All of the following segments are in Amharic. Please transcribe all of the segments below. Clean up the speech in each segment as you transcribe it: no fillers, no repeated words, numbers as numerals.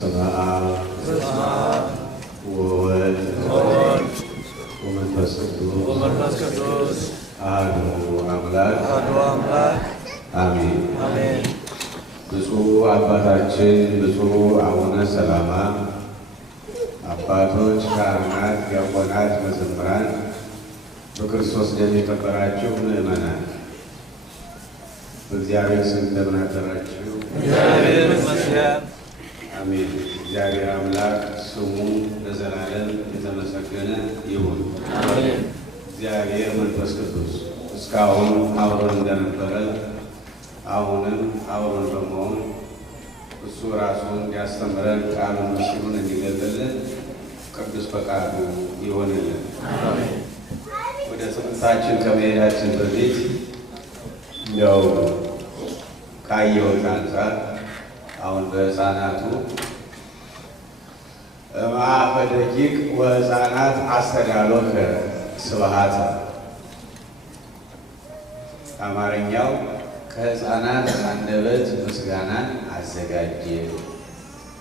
በስመ አብ ወወልድ ወመንፈስ ቅዱስ አሐዱ አምላክ አሜን። ብፁዕ አባታችን ብፁዕ አቡነ ሰላማ፣ አባቶች፣ ካህናት፣ ዲያቆናት፣ መዘምራን፣ በክርስቶስ ደም የከበራችሁ ምእመናን በእግዚአብሔር ስም እንደምን አደራችሁ? እግዚአብሔር ይመስገን። አሜን። እግዚአብሔር አምላክ ስሙ ለዘላለም የተመሰገነ ይሁን። አሜን። እግዚአብሔር መንፈስ ቅዱስ እስካሁን አብሮን እንደነበረ አሁንም አብሮን በመሆን እሱ ራሱን እንዲያስተምረን ቃሉን ምስጢሩን እንዲገልጥልን ቅዱስ ፈቃዱ ይሆንልን። ወደ ትምህርታችን ከመሄዳችን በፊት እንዲያው ካየሁት አንጻር አሁን በሕፃናቱ እምአፈ ደቂቅ ወሕፃናት አስተዳሎከ ስብሐተ፣ አማርኛው ከሕፃናት አንደበት ምስጋናን አዘጋጀ፣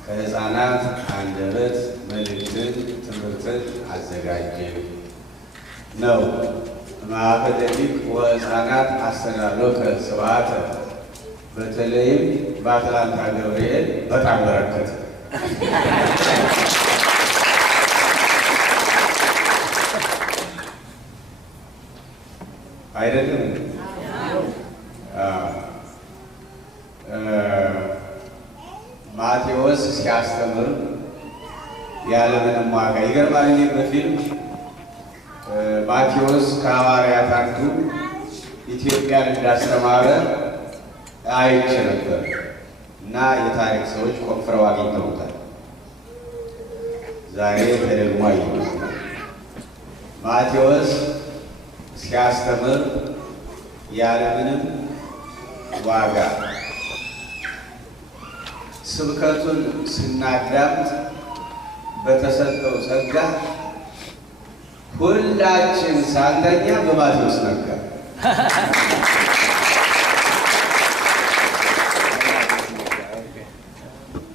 ከሕፃናት አንደበት መልእክትን ትምህርትን አዘጋጀ ነው። እምአፈ ደቂቅ ወሕፃናት አስተዳሎከ ስብሐተ በተለይም በአትላንታ ገብርኤል በጣም በረከተ። አይደለም? ማቴዎስ ሲያስተምር ያለምንም ዋጋ ይገርማል። እኔ በፊልም ማቴዎስ ከሐዋርያት አንዱ ኢትዮጵያን እንዳስተማረ አይቼ ነበር እና የታሪክ ሰዎች ቆፍረው አግኝተውታል። ዛሬ ተደግሞ አየሁት። ማቴዎስ ሲያስተምር ያለምንም ዋጋ ስብከቱን ስናዳምጥ በተሰጠው ጸጋ ሁላችን ሳንተኛ በማቴዎስ ነጋ።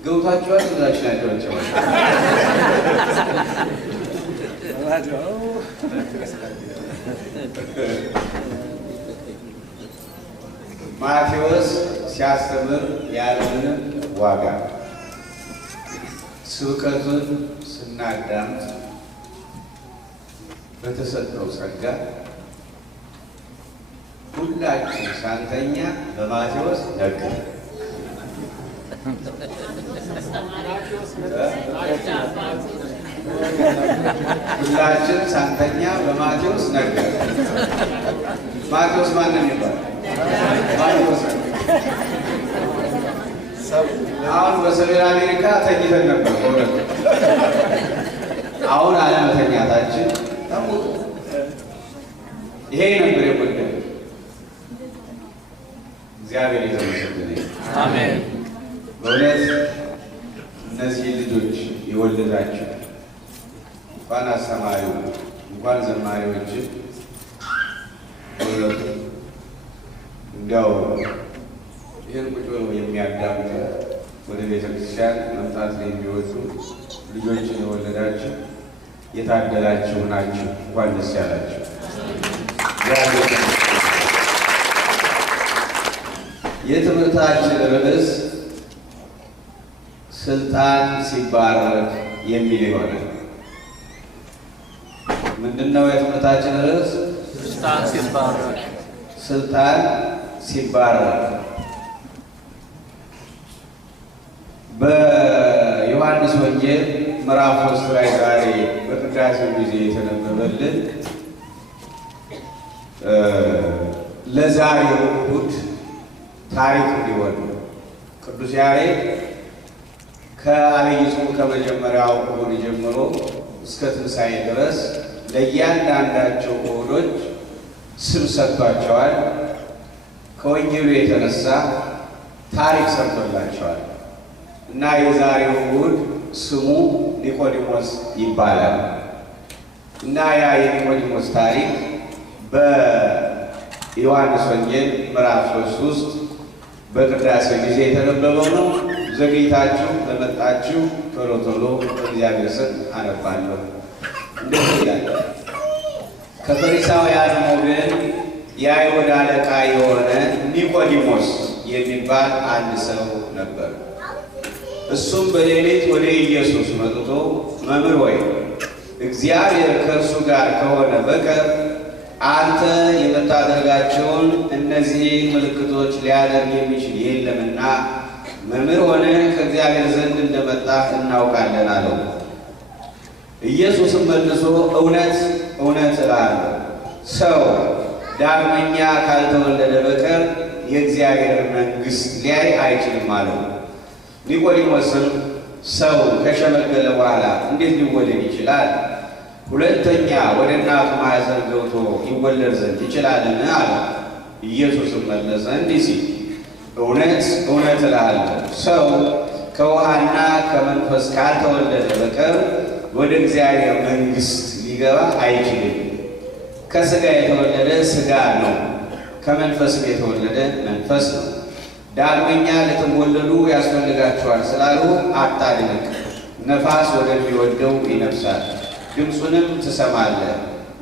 ገብቷቸዋል። ሁላችን ያቸዋቸዋል። ማቴዎስ ሲያስተምር ያለምንም ዋጋ ስብከቱን ስናዳምጥ በተሰጠው ጸጋ ሁላችን ሳንተኛ በማቴዎስ ነጋ። ሁላችን ሳንተኛ በማቴዎስ ነጋ። ማቴዎስ ማንም ይባል ማቴዎስ። አሁን በሰሜን አሜሪካ ተኝተን ነበር በእውነቱ። አሁን አለመተኛታችን ይሄ ነበር የጎደለ። እግዚአብሔር የተመሰገነ አሜን። በእውነት እነዚህ ልጆች የወለዳችሁ እንኳን አስተማሪው እንኳን ዘማሪዎች በእውነቱ እንዲያው ይህን ቁጭ ብለው የሚያዳምጡ ወደ ቤተ ክርስቲያን መምጣት ላይ የሚወዱ ልጆችን የወለዳችሁ የታደላችሁ ናችሁ። እንኳን ደስ ያላችሁ። የትምህርታችን ርዕስ ስልጣን ሲባረክ የሚል ይሆናል። ምንድነው የትምህርታችን ርዕስ? ስልጣን ሲባረክ። ስልጣን ሲባረክ። በዮሐንስ ወንጌል ምዕራፍ 3 ላይ ዛሬ በቅዳሴው ጊዜ የተነበበልን ለዛሬው እሑድ ታሪክ እንዲሆን ቅዱስ ያሬድ ከዐቢይ ጾም ከመጀመሪያው እሑድ ጀምሮ እስከ ትንሣኤ ድረስ ለእያንዳንዳቸው እሑዶች ስም ሰጥቷቸዋል። ከወንጌሉ የተነሳ ታሪክ ሰርቶላቸዋል እና የዛሬው እሑድ ስሙ ኒቆዲሞስ ይባላል እና ያ የኒቆዲሞስ ታሪክ በዮሐንስ ወንጌል ምዕራፍ 3 ውስጥ በቅዳሴ ጊዜ የተነበበው ነው። ዘግይታችሁ ለመጣችሁ ቶሎ ቶሎ በእግዚአብሔር ስም አነባለሁ። እንደዚህ ይላል። ከፈሪሳውያን ወገን የአይሁድ አለቃ የሆነ ኒቆዲሞስ የሚባል አንድ ሰው ነበር። እሱም በሌሊት ወደ ኢየሱስ መጥቶ መምህር ሆይ እግዚአብሔር ከእርሱ ጋር ከሆነ በቀር አንተ የምታደርጋቸውን እነዚህ ምልክቶች ሊያደርግ የሚችል የለምና መምህር ሆነ ከእግዚአብሔር ዘንድ እንደመጣህ እናውቃለን አለው። ኢየሱስም መልሶ እውነት እውነት እልሃለሁ ሰው ዳግመኛ ካልተወለደ በቀር የእግዚአብሔር መንግሥት ሊያይ አይችልም አለው። ኒቆዲሞስም ሰው ከሸመገለ በኋላ እንዴት ሊወለድ ይችላል? ሁለተኛ ወደ እናቱ ማኅፀን ገብቶ ይወለድ ዘንድ ይችላልን? አለው። ኢየሱስም መለሰ እንዲህ ሲል እውነት እውነት እልሃለሁ ሰው ከውሃና ከመንፈስ ካልተወለደ በቀር ወደ እግዚአብሔር መንግሥት ሊገባ አይችልም። ከሥጋ የተወለደ ሥጋ ነው፣ ከመንፈስም የተወለደ መንፈስ ነው። ዳግመኛ ልትወለዱ ያስፈልጋችኋል ስላሉ አታድንቅ። ነፋስ ወደሚወደው ይነፍሳል፣ ድምፁንም ትሰማለህ፣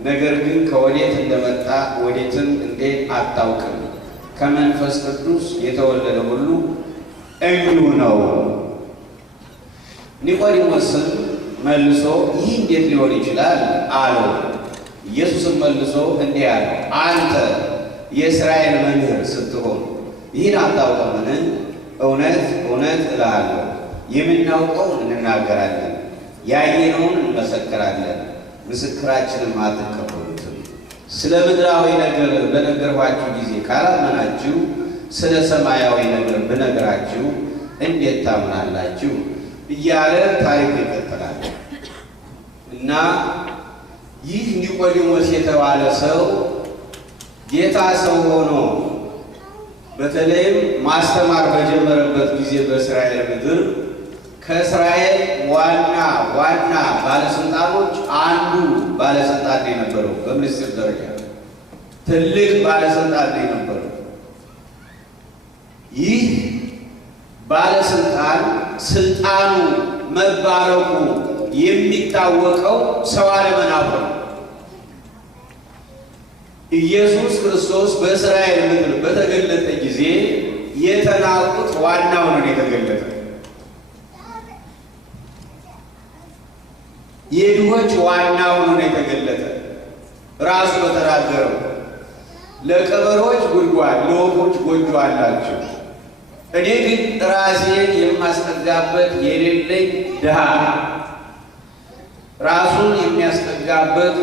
ነገር ግን ከወዴት እንደመጣ ወዴትም እንዴት አታውቅም። ከመንፈስ ቅዱስ የተወለደ ሁሉ እንዲሁ ነው። ኒቆዲሞስም መልሶ ይህ እንዴት ሊሆን ይችላል አለው። ኢየሱስም መልሶ እንዲህ አለው፣ አንተ የእስራኤል መምህር ስትሆን ይህን አታውቅምን? እውነት እውነት እልሃለሁ የምናውቀውን እንናገራለን፣ ያየነውን እንመሰክራለን፣ ምስክራችንም አትቀበሉትም። ስለ ምድራዊ ነገር በነገርኋችሁ ጊዜ ካላመናችሁ ስለ ሰማያዊ ነገር ብነግራችሁ እንዴት ታምናላችሁ? እያለ ታሪክ ይቀጥላል። እና ይህ ኒቆዲሞስ የተባለ ሰው ጌታ ሰው ሆኖ በተለይም ማስተማር በጀመረበት ጊዜ በእስራኤል ምድር ከእስራኤል ዋና ባለስልጣኖች አንዱ ባለስልጣን ነው የነበረው። በሚኒስትር ደረጃ ትልቅ ባለስልጣን ነው የነበረው። ይህ ባለስልጣን ስልጣኑ መባረኩ የሚታወቀው ሰው አለመናቁ ነው። ኢየሱስ ክርስቶስ በእስራኤል ምድር በተገለጠ ጊዜ የተናቁት ዋናው ነው የተገለጠ። የድሆች ዋናው ነው የተገለጠ። ራሱ በተናገረው ለቀበሮች ጉድጓድ ለወፎች ጎጆ አላቸው፣ እኔ ግን ራሴን የማስጠጋበት የሌለኝ ድሃ ራሱን የሚያስጠጋበት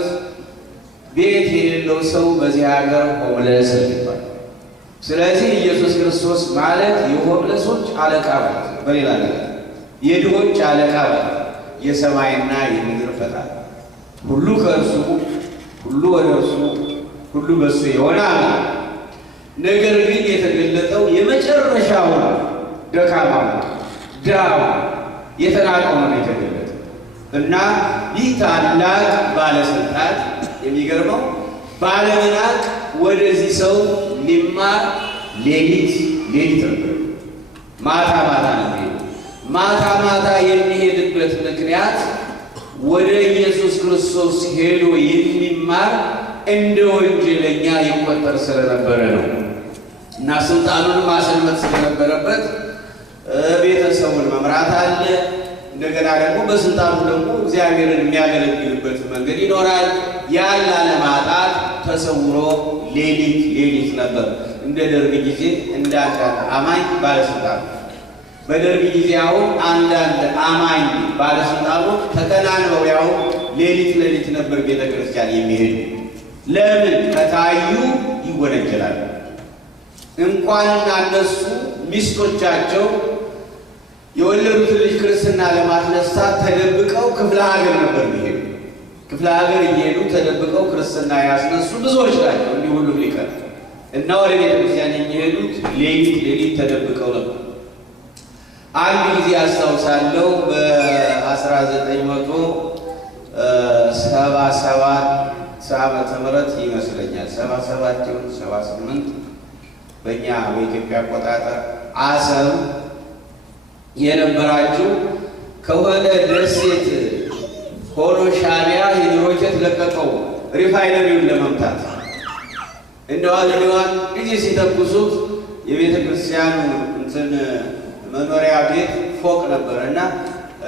ቤት የሌለው ሰው በዚህ ሀገር ሆምለስ ይባላል። ስለዚህ ኢየሱስ ክርስቶስ ማለት የሆምለሶች አለቃ ማለት፣ በሌላ ነገር የድሆች አለቃ ማለት፣ የሰማይና የምድር ፈጣሪ፣ ሁሉ ከእርሱ ሁሉ ወደ እርሱ ሁሉ በእሱ የሆነ አለ። ነገር ግን የተገለጠው የመጨረሻው ደካማው ድሃው የተናቀው ነው የተገለጠው። እና ይህ ታላቅ ባለስልጣን የሚገርመው ባለመናቅ ወደዚህ ሰው ሊማር ሌሊት ነበር፣ ማታ ነው። ማታ የሚሄድበት ምክንያት ወደ ኢየሱስ ክርስቶስ ሄዶ የሚማር እንደ ወንጀለኛ ይቆጠር ስለነበረ ነው። እና ስልጣኑን ማሰልመት ስለነበረበት ቤተሰቡን መምራት አለ። እንደገና ደግሞ በስልጣኑ ደግሞ እግዚአብሔርን የሚያገለግልበት መንገድ ይኖራል። ያን ላለማጣት ተሰውሮ ሌሊት ነበር። እንደ ደርግ ጊዜ እንደ አንዳንድ አማኝ ባለስልጣን በደርግ ጊዜ አሁን አንዳንድ አማኝ ባለስልጣኖች ተከናንበው ያው ሌሊት ነበር ቤተክርስቲያን የሚሄዱ። ለምን? ከታዩ ይወነጀላሉ። እንኳንና እነሱ ሚስቶቻቸው የወለዱት ልጅ ክርስትና ለማስነሳት ተደብቀው ክፍለ ሀገር ነበር የሚሄዱ። ክፍለ ሀገር እየሄዱ ተደብቀው ክርስትና ያስነሱ ብዙዎች ናቸው። እንዲህ ሁሉም ሊቀር እና ወደ ቤተክርስቲያን የሚሄዱት ሌሊት ተደብቀው ነበር። አንድ ጊዜ አስታውሳለሁ በ1977 ዓመተ ምህረት ይመስለኛል 77 ይሁን 78 በእኛ በኢትዮጵያ አቆጣጠር አሰብ የነበራችሁ ከሆነ ደሴት ሆኖ ሻዕቢያ ሮኬት ለቀቀው ሪፋይነሪውን ለመምታት እንደዋን ጊዜ ሲተኩሱት የቤተ ክርስቲያኑ እንትን መኖሪያ ቤት ፎቅ ነበርና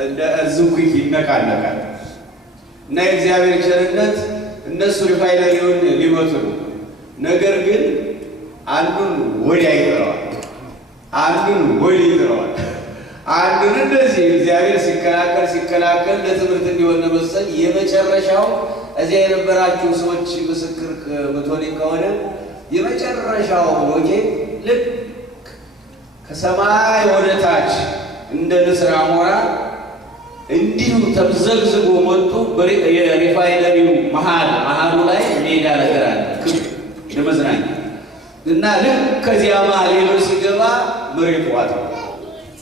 እንደ ዝጉት ይነቃነቃል እና የእግዚአብሔር ቸርነት እነሱ ሪፋይነሪውን ሊመቱ ነው። ነገር ግን አንዱን ወዲያ ይጥለዋል፣ አንዱን ወዲህ ይጥለዋል። አንዱን እንደዚህ እግዚአብሔር ሲከላከል ለትምህርት እንዲሆን መሰል የመጨረሻው እዚያ የነበራችሁ ሰዎች ምስክር ምትሆን ከሆነ የመጨረሻው ሮኬት ልክ ከሰማይ ወደ ታች እንደ ንስር አሞራ እንዲሁ ተምዘግዝጎ መጡ። የሪፋይነሪው መሀሉ ላይ ሜዳ ነገር አለ ለመዝናኛ እና ልክ ከዚያ መሀል ሄዶ ሲገባ መሬት ዋጠው።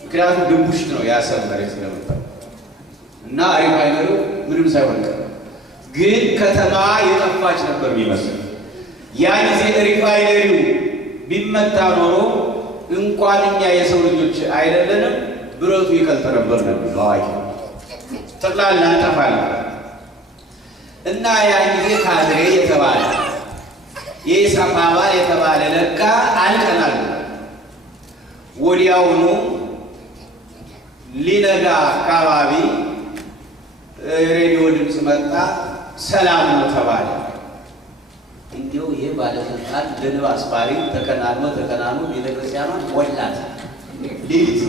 ምክንያቱም ድንቡሽ ነው ያሰብ መሬት ስለመጣ እና ሪፋይነሪው ምንም ሳይሆን ግን ከተማ የጠፋች ነበር የሚመስል። ያ ጊዜ ሪፋይነሪው ቢመታ ኖሮ እንኳን እኛ የሰው ልጆች አይደለንም ብረቱ ይቀልጥ ነበር ነበር አዋቂ ጠቅላላ ጠፋ ነበር። እና ያ ጊዜ ካድሬ የተባለ የኢሳፍ አባል የተባለ ለካ አልቀናል። ወዲያውኑ ሊነጋ አካባቢ ሬዲዮ ድምፅ መጣ። ሰላም ነው ተባለ። እንዲሁ ይሄ ባለስልጣን ለንብ አስፋሪ ተከናንሞ ቤተክርስቲያኗን ወላት ሌሊት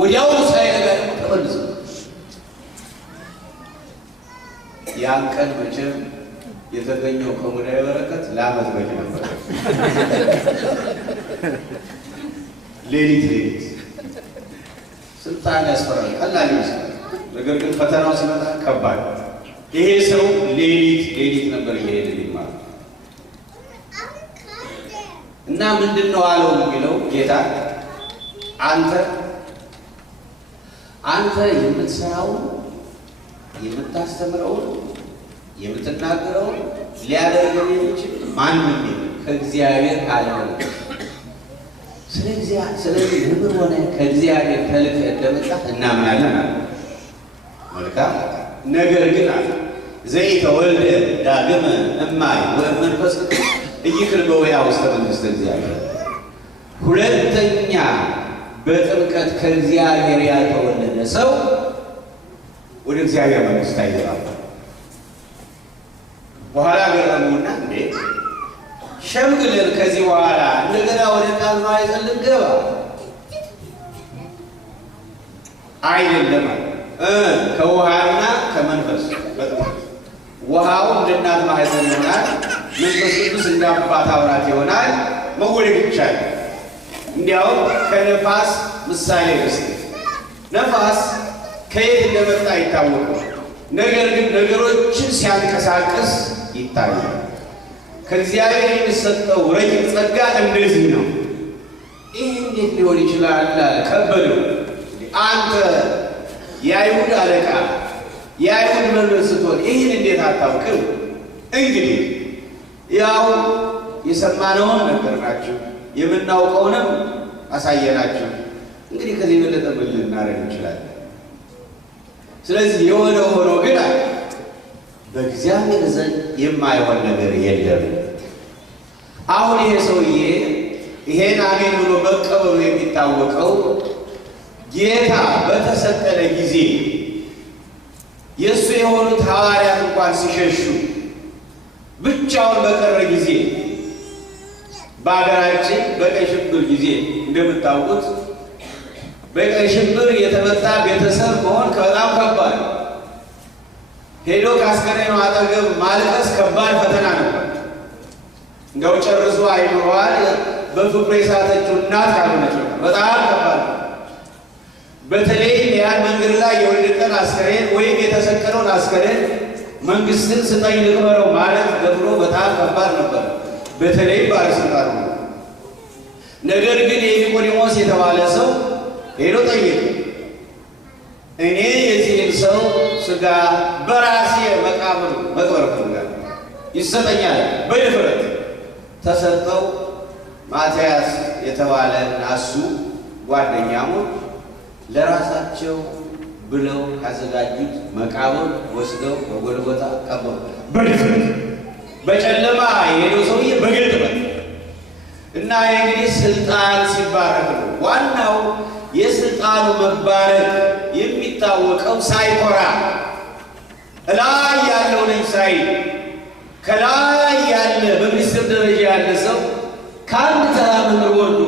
ወዲያውኑ ሳይነጋ ተመልሶ ያን ቀን መቼም የተገኘው ከሙዳየ በረከት ለዓመት በቂ ነበር። ሌሊት ስልጣን ያስፈራል፣ ቀላል ይመስላል። ነገር ግን ፈተናው ሲመጣ ከባድ። ይሄ ሰው ሌሊት ነበር እየሄደ ማለት እና ምንድን ነው አለው የሚለው ጌታ አንተ የምትሰራውን የምታስተምረውን የምትናገረውን ሊያደርገው የሚችል ማንም ከእግዚአብሔር አልሆነ። ስለዚህ ምን ሆነ? ከእግዚአብሔር ተልከህ እንደመጣህ እናምናለን አለ። መልካም ነገር ግን አለ ዘይተወልደ ዳግመ እማይ ወመንፈስ ቅዱስ ኢይክል በውያ ውስተ መንግሥተ እግዚአብሔር። ሁለተኛ በጥምቀት ከእግዚአብሔር ያልተወለደ ሰው ወደ እግዚአብሔር መንግሥት አይገባም። በኋላ ገረሙና እንዴ ሸምግልን ከዚህ በኋላ እንደገና ወደ እናት ማኅፀን ልንገባ አይደለም። ከውሃና ከመንፈስ በጥምቀት ውሃው እንደ እናት ማኅፀን ይሆናል፣ መንፈስ ቅዱስ እንደ አባት አብራት ይሆናል። መወለድ ይቻላል። እንዲያውም ከነፋስ ምሳሌ መስጠት ነፋስ ከየት እንደመጣ አይታወቅም። ነገር ግን ነገሮችን ሲያንቀሳቅስ ይታያል። ከእግዚአብሔር የሚሰጠው ረቂቅ ጸጋ እንደዚህ ነው። ይህ እንዴት ሊሆን ይችላል? ከበደው። አንተ የአይሁድ አለቃ የአይሁድ መምህር ስትሆን ይህን እንዴት አታውቅም? እንግዲህ ያው የሰማነውን ነገርናችሁ፣ የምናውቀውንም አሳየናችሁ። እንግዲህ ከዚህ የበለጠ ምን ልናደርግ እንችላለን? ስለዚህ የሆነ ሆኖ ግን በእግዚአብሔር ዘንድ የማይሆን ነገር የለም። አሁን ይሄ ሰውዬ ይሄን አሜን ብሎ መቀበሉ የሚታወቀው ጌታ በተሰቀለ ጊዜ የእሱ የሆኑት ሐዋርያት እንኳን ሲሸሹ ብቻውን በቀረ ጊዜ በአገራችን በቀይ ሽብር ጊዜ እንደምታውቁት በቀይ ሽብር የተመታ ቤተሰብ መሆን በጣም ከባድ ነው። ሄዶ ከአስከሬኑ አጠገብ ማልቀስ ከባድ ፈተና ነበር። እንደው ጨርሶ አይኖረዋል። በፍቅሩ የሳተችው እናት ካልሆነች በጣም ከባድ ነው። በተለይ ያን መንገድ ላይ የወደቀን አስከሬን ወይም የተሰቀለውን አስከሬን መንግስትን ስጠኝ ልቅበረው ማለት ገብሮ በጣም ከባድ ነበር፣ በተለይ ባለስልጣኑ። ነገር ግን የኒቆዲሞስ የተባለ ሰው ሄዶ ጠየቀ። እኔ የዚህን ሰው ስጋ በራሴ መቃብር መቅበር ፈልጋለሁ፣ ይሰጠኛል? በድፍረት ተሰጠው። ማትያስ የተባለ ናሱ ጓደኛሞች ለራሳቸው ብለው ካዘጋጁት መቃብር ወስደው በጎልጎታ ቀበሩ። በድፍረት በጨለማ የሄደው ሰውዬ በግልጥ መጣ እና እንግዲህ ስልጣን ሲባረክ ነው። ዋናው የስልጣኑ መባረክ የሚታወቀው ሳይኮራ ላይ ያለው ነኝ ሳይ ከላይ ያለ በሚኒስትር ደረጃ ያለ ሰው ከአንድ ተራ መምህር ወርዶ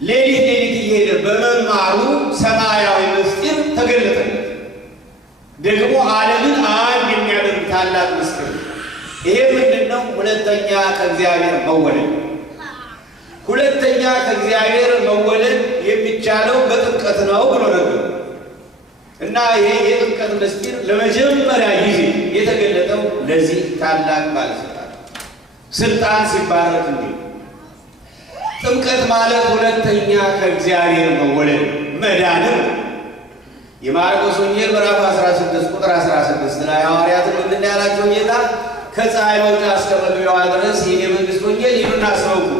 ሌሊት እየሄደ በመማሩ ሰማያዊ ምስጢር ተገለጠለት። ደግሞ ዓለምን አንድ የሚያደርግ ታላቅ ምስጢር። ይሄ ምንድነው? ሁለተኛ ከእግዚአብሔር መወለድ። ሁለተኛ ከእግዚአብሔር መወለድ የሚቻለው በጥምቀት ነው ብሎ ነበር እና ይሄ የጥምቀት ምስጢር ለመጀመሪያ ጊዜ የተገለጠው ለዚህ ታላቅ ባለስልጣን ስልጣን ሲባረክ እንዴ ጥምቀት ማለት ሁለተኛ ከእግዚአብሔር መወለድ መዳንም። የማርቆስ ወንጌል ምዕራፍ 16 ቁጥር 16 ላይ ሐዋርያት ምንድን ነው ያላቸው? ጌታ ከፀሐይ መውጫ እስከ መግቢያዋ ድረስ ይህ የመንግሥት ወንጌል ይሁን አስረውኩ፣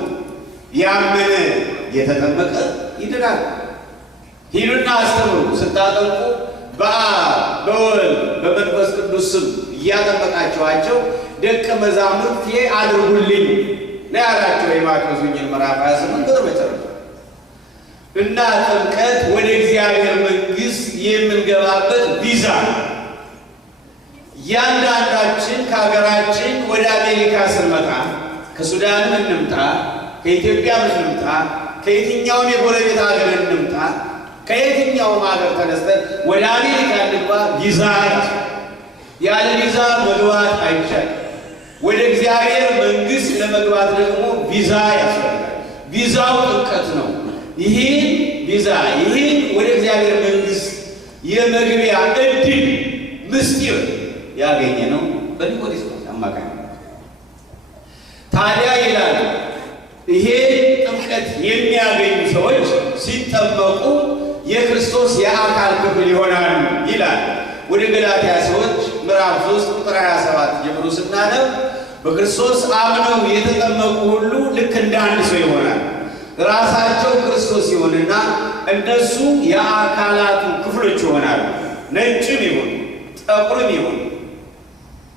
ያመነ የተጠመቀ ይድናል። ሂዱና አስተምሩ፣ ስታጠምቁ በአብ በወልድ በመንፈስ ቅዱስ ስም እያጠመቃችኋቸው ደቀ መዛሙርቴ አድርጉልኝ ነው ያላቸው። የማርቆስ ወንጌል ምዕራፍ 28 ቁጥር መጨረሻ እና ጥምቀት ወደ እግዚአብሔር መንግሥት የምንገባበት ቪዛ ነው። እያንዳንዳችን ከሀገራችን ወደ አሜሪካ ስንመጣ ከሱዳንም እንምጣ፣ ከኢትዮጵያም እንምጣ፣ ከየትኛውም የጎረቤት ሀገር እንምጣ፣ ከየትኛውም ሀገር ተነስተን ወደ አሜሪካ እንግባ ቪዛ ያለ ቪዛ መግባት አይቻልም። ወደ እግዚአብሔር መንግሥት ለመግባት ደግሞ ቪዛ ያስፈልጋል። ቪዛው ጥምቀት ነው። ይህን ቪዛ ይህን ወደ እግዚአብሔር መንግሥት የመግቢያ ዕድል ምስጢር ያገኘ ነው በኒቆዲሞስ አማካኝነት። ታዲያ ይላል ይሄ ጥምቀት የሚያገኙ ሰዎች ሲጠመቁ የክርስቶስ የአካል ክፍል ይሆናሉ ይላል። ወደ ገላትያ ሰዎች ምዕራፍ 3 ቁጥር 27 ጀምሮ ስናነብ በክርስቶስ አምነው የተጠመቁ ሁሉ ልክ እንደ አንድ ሰው ይሆናል። ራሳቸው ክርስቶስ ይሆንና እነሱ የአካላቱ ክፍሎች ይሆናሉ። ነጭም ይሁን ጠቁርም ይሁን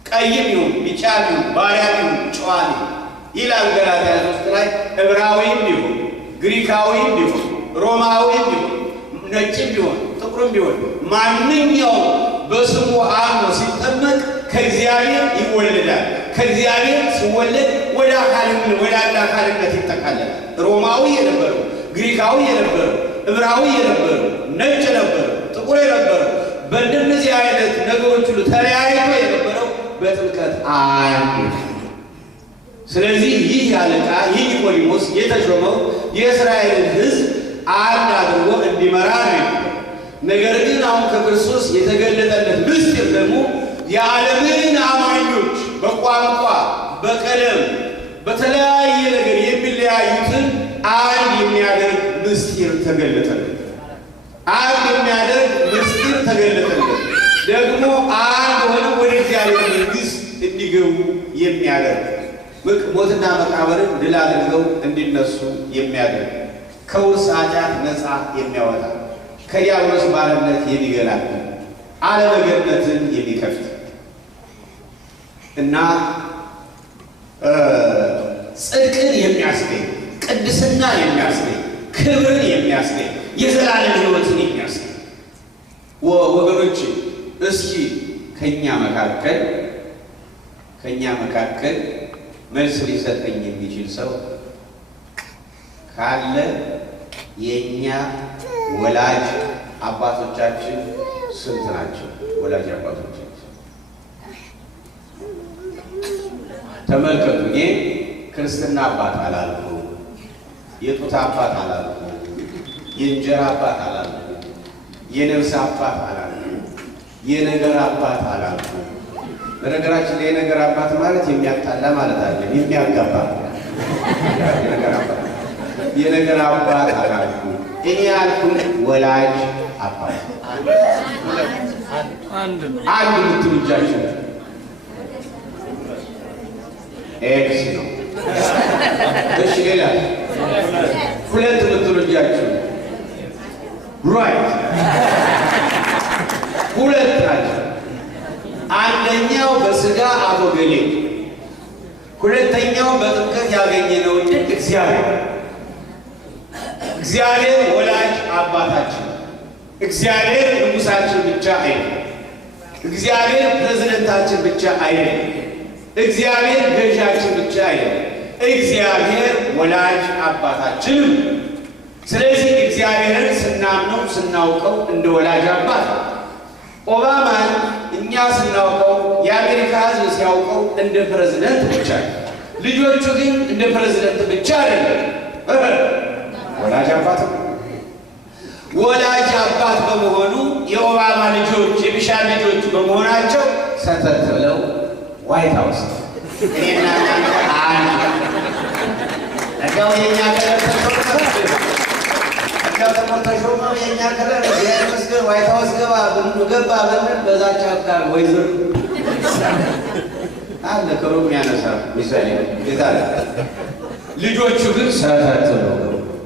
ቀይም ይሁን ቢጫም ይሁን ባሪያም ይሁን ጨዋም ይሁን ይላል ገላትያ 3 ላይ። ዕብራዊም ይሁን ግሪካዊም ይሁን ሮማዊም ይሁን ነጭም ቢሆን ጥቁርም ቢሆን ማንኛውም በስሙ አምኖ ሲጠመቅ ከእግዚአብሔር ይወለዳል። ከእግዚአብሔር ሲወለድ ወደ አንድ አካልነት ይጠቃለላል። ሮማዊ የነበረው ግሪካዊ የነበረው ዕብራዊ የነበረው ነጭ የነበረው ጥቁር የነበረው በእንደነዚህ አይነት ነገሮች ሁሉ ተለያይቶ የነበረው በጥምቀት አንድ። ስለዚህ ይህ አለቃ ይህ ኒቆዲሞስ የተሾመው የእስራኤልን ሕዝብ አንድ አድርጎ እንዲመራ ነው። ነገር ግን አሁን ከክርስቶስ የተገለጠለት ምስጢር ደግሞ የዓለምን አማኞች በቋንቋ በቀለም በተለያየ ነገር የሚለያዩትን አንድ የሚያደርግ ምስጢር ተገለጠለት። አንድ የሚያደርግ ምስጢር ተገለጠለት። ደግሞ አንድ ሆነው ወደ እግዚአብሔር መንግሥት እንዲገቡ የሚያደርግ ሞትና መቃብርን ድል አድርገው እንዲነሱ የሚያደርግ ከውርስ ኃጢአት ነፃ የሚያወጣ ከዲያብሎስ ባርነት የሚገላግል አለመገነትን የሚከፍት እና ጽድቅን የሚያስገኝ ቅድስና የሚያስገኝ ክብርን የሚያስገኝ የዘላለም ሕይወትን የሚያስገኝ ወገኖች፣ እስኪ ከኛ መካከል መልስ ሊሰጠኝ የሚችል ሰው ካለ የኛ ወላጅ አባቶቻችን ስንት ናቸው? ወላጅ አባቶቻችን ተመልከቱ። እኔ ክርስትና አባት አላልኩ፣ የጡት አባት አላልኩ፣ የእንጀራ አባት አላልኩ፣ የነፍስ አባት አላልኩ፣ የነገር አባት አላልኩ። በነገራችን ላይ የነገር አባት ማለት የሚያጣላ ማለት አይደለም፣ የሚያጋባ የነገር አባት አላልኩ። እኔ ያልኩኝ ወላጅ አባት አንድ የምትሉጃችሁ ኤክስ ነው። እሺ ሌላ ሁለት የምትሉጃችሁ ራይት ሁለት ናቸው። አንደኛው በስጋ አቶ ገሌ፣ ሁለተኛው በጥምቀት ያገኘነው ድል እግዚአብሔር ወላጅ አባታችን፣ እግዚአብሔር ንጉሳችን ብቻ አይደለም። እግዚአብሔር ፕሬዝደንታችን ብቻ አይደለም። እግዚአብሔር ገዣችን ብቻ አይደለም። እግዚአብሔር ወላጅ አባታችንም። ስለዚህ እግዚአብሔርን ስናምነው ስናውቀው እንደ ወላጅ አባት፣ ኦባማን እኛ ስናውቀው የአሜሪካ ሕዝብ ሲያውቀው እንደ ፕሬዝደንት ብቻ፣ ልጆቹ ግን እንደ ፕሬዝደንት ብቻ አይደለም፣ ወላጅ አባት ነው። ወላጅ አባት በመሆኑ የኦባማ ልጆች የቢሻን ልጆች በመሆናቸው ሰተት ብለው ዋይት ሃውስ እኔና እናንተ አንድ እጋው የኛ ከለር ተሾመ የኛ ከለር መስገን ዋይት ሃውስ ገባ በምን በዛቻ ጋር ወይዘር አለ ከሩም ያነሳ ሚሳሌ ይታለ ልጆቹ ግን ሰተት ብለው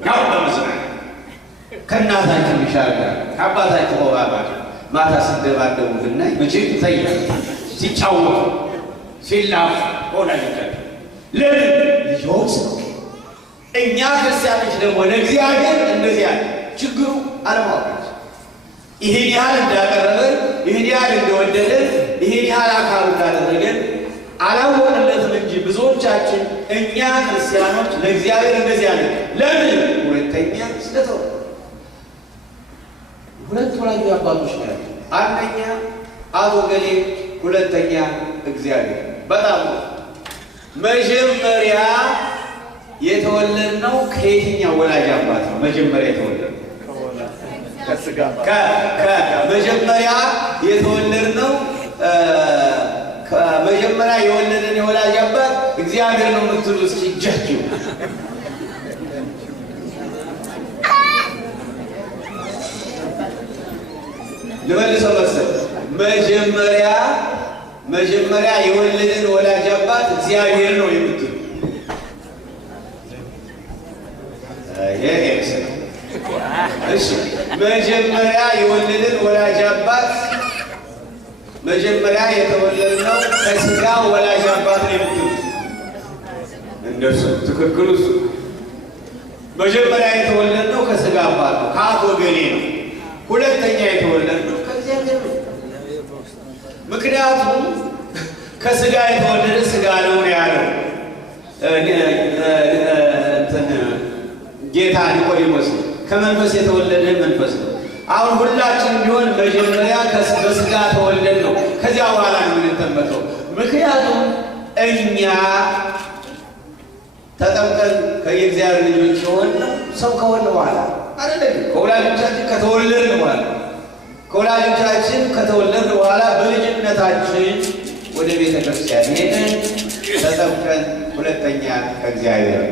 ያው በመስራት ከእናታችን ይሻላል ከአባታችን ኦባማ ማታ ሲደባደቡ ብናይ መቼም ይታያል። ሲጫወቱ ሲላፉ ሆናልከ ለምን ልጆች ነው። እኛ ክርስቲያኖች ደግሞ ለእግዚአብሔር እንደዚህ ያለ ችግሩ አለማወቅ፣ ይሄን ያህል እንዳቀረበን፣ ይሄን ያህል እንደወደደን፣ ይሄን ያህል አካሉ እንዳደረገን አላወቅንለትም እንጂ ብዙዎቻችን እኛ ክርስቲያኖች ለእግዚአብሔር እንደዚህ ያለ ለምን ሁለተኛ ስለተው ሁለት ወላጅ አባቶች ናቸው። አንደኛ አቶ ገሌ፣ ሁለተኛ እግዚአብሔር። በጣም መጀመሪያ የተወለድነው ከየትኛው ወላጅ አባት ነው? መጀመሪያ የተወለድነው መጀመሪያ የተወለድነው መጀመሪያ የወለደን የወላጅ አባት እግዚአብሔር ነው የምትሉ እስኪ እጃችሁ ልመልሰው መሰል መጀመሪያ የወለደን ወላጅ አባት እግዚአብሔር ነው የምትሉ እሺ፣ መጀመሪያ የወለደን ወላጅ አባት መጀመሪያ የተወለድነው ከስጋ ወላጅ አባት ነው የምትሉ እንደሱ ትክክሉ እሱ። መጀመሪያ የተወለድነው ከስጋ አባት ነው፣ ከአቶ ገሌ ነው። ሁለተኛ የተወለድነው ከእግዚአብሔር ነው። ምክንያቱም ከስጋ የተወለደ ስጋ ነው ያለው ጌታ ኒቆዲሞስ፣ ከመንፈስ የተወለደ መንፈስ ነው። አሁን ሁላችን ቢሆን መጀመሪያ በስጋ ተወልደን ነው፣ ከዚያ በኋላ ነው የምንጠመቀው። ምክንያቱም እኛ ተጠምቀን ከየእግዚአብሔር ልጆች የሆነው ሰው ከሆነ በኋላ አይደለም፣ ከወላጆቻችን ከተወለድን በኋላ በልጅነታችን ወደ ቤተ ክርስቲያን ሄደን ተጠምቀን ሁለተኛ ከእግዚአብሔር።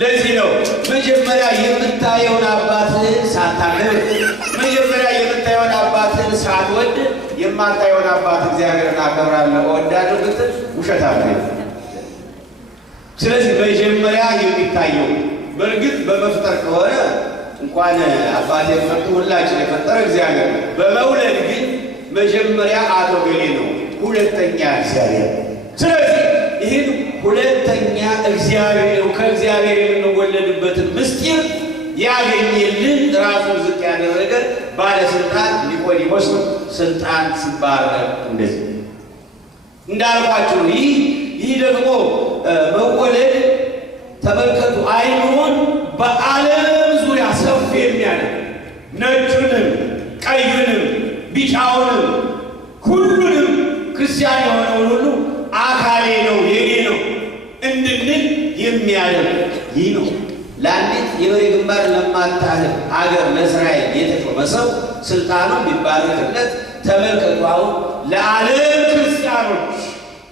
ለዚህ ነው መጀመሪያ የምታየውን አባትህን ሳታከብር፣ መጀመሪያ የምታየውን አባትህን ሳትወድ የማታየውን አባት እግዚአብሔርን አከብራለሁ እወዳለሁ ብትል ውሸት አለ። ስለዚህ መጀመሪያ የሚታየው በእርግጥ በመፍጠር ከሆነ እንኳን አባት የፈጠረ ሁላችን የፈጠረ እግዚአብሔር ነው። በመውለድ ግን መጀመሪያ አቶ ገሌ ነው፣ ሁለተኛ እግዚአብሔር። ስለዚህ ይህን ሁለተኛ እግዚአብሔር ከእግዚአብሔር የምንወለድበትን ምስጢር ያገኘልን ራሱን ዝቅ ያደረገ ባለስልጣን ኒቆዲሞስ ነው። ስልጣን ሲባረር እንደዚህ እንዳልኳችሁ ይህ ደግሞ መወለድ ተመልከቱ፣ አይኑን በዓለም ዙሪያ ሰፊ የሚያደርግ ነጩንም፣ ቀዩንም፣ ቢጫውንም ሁሉንም ክርስቲያን የሆነውን ሁሉ አካሌ ነው የኔ ነው እንድንል የሚያደርግ ይህ ነው። ለአንዲት የበሬ ግንባር ለማታህል አገር ለእስራኤል የተሾመ ሰው ስልጣኑ ቢባረክለት ተመልከቱ። አሁን ለዓለም ክርስቲያኖች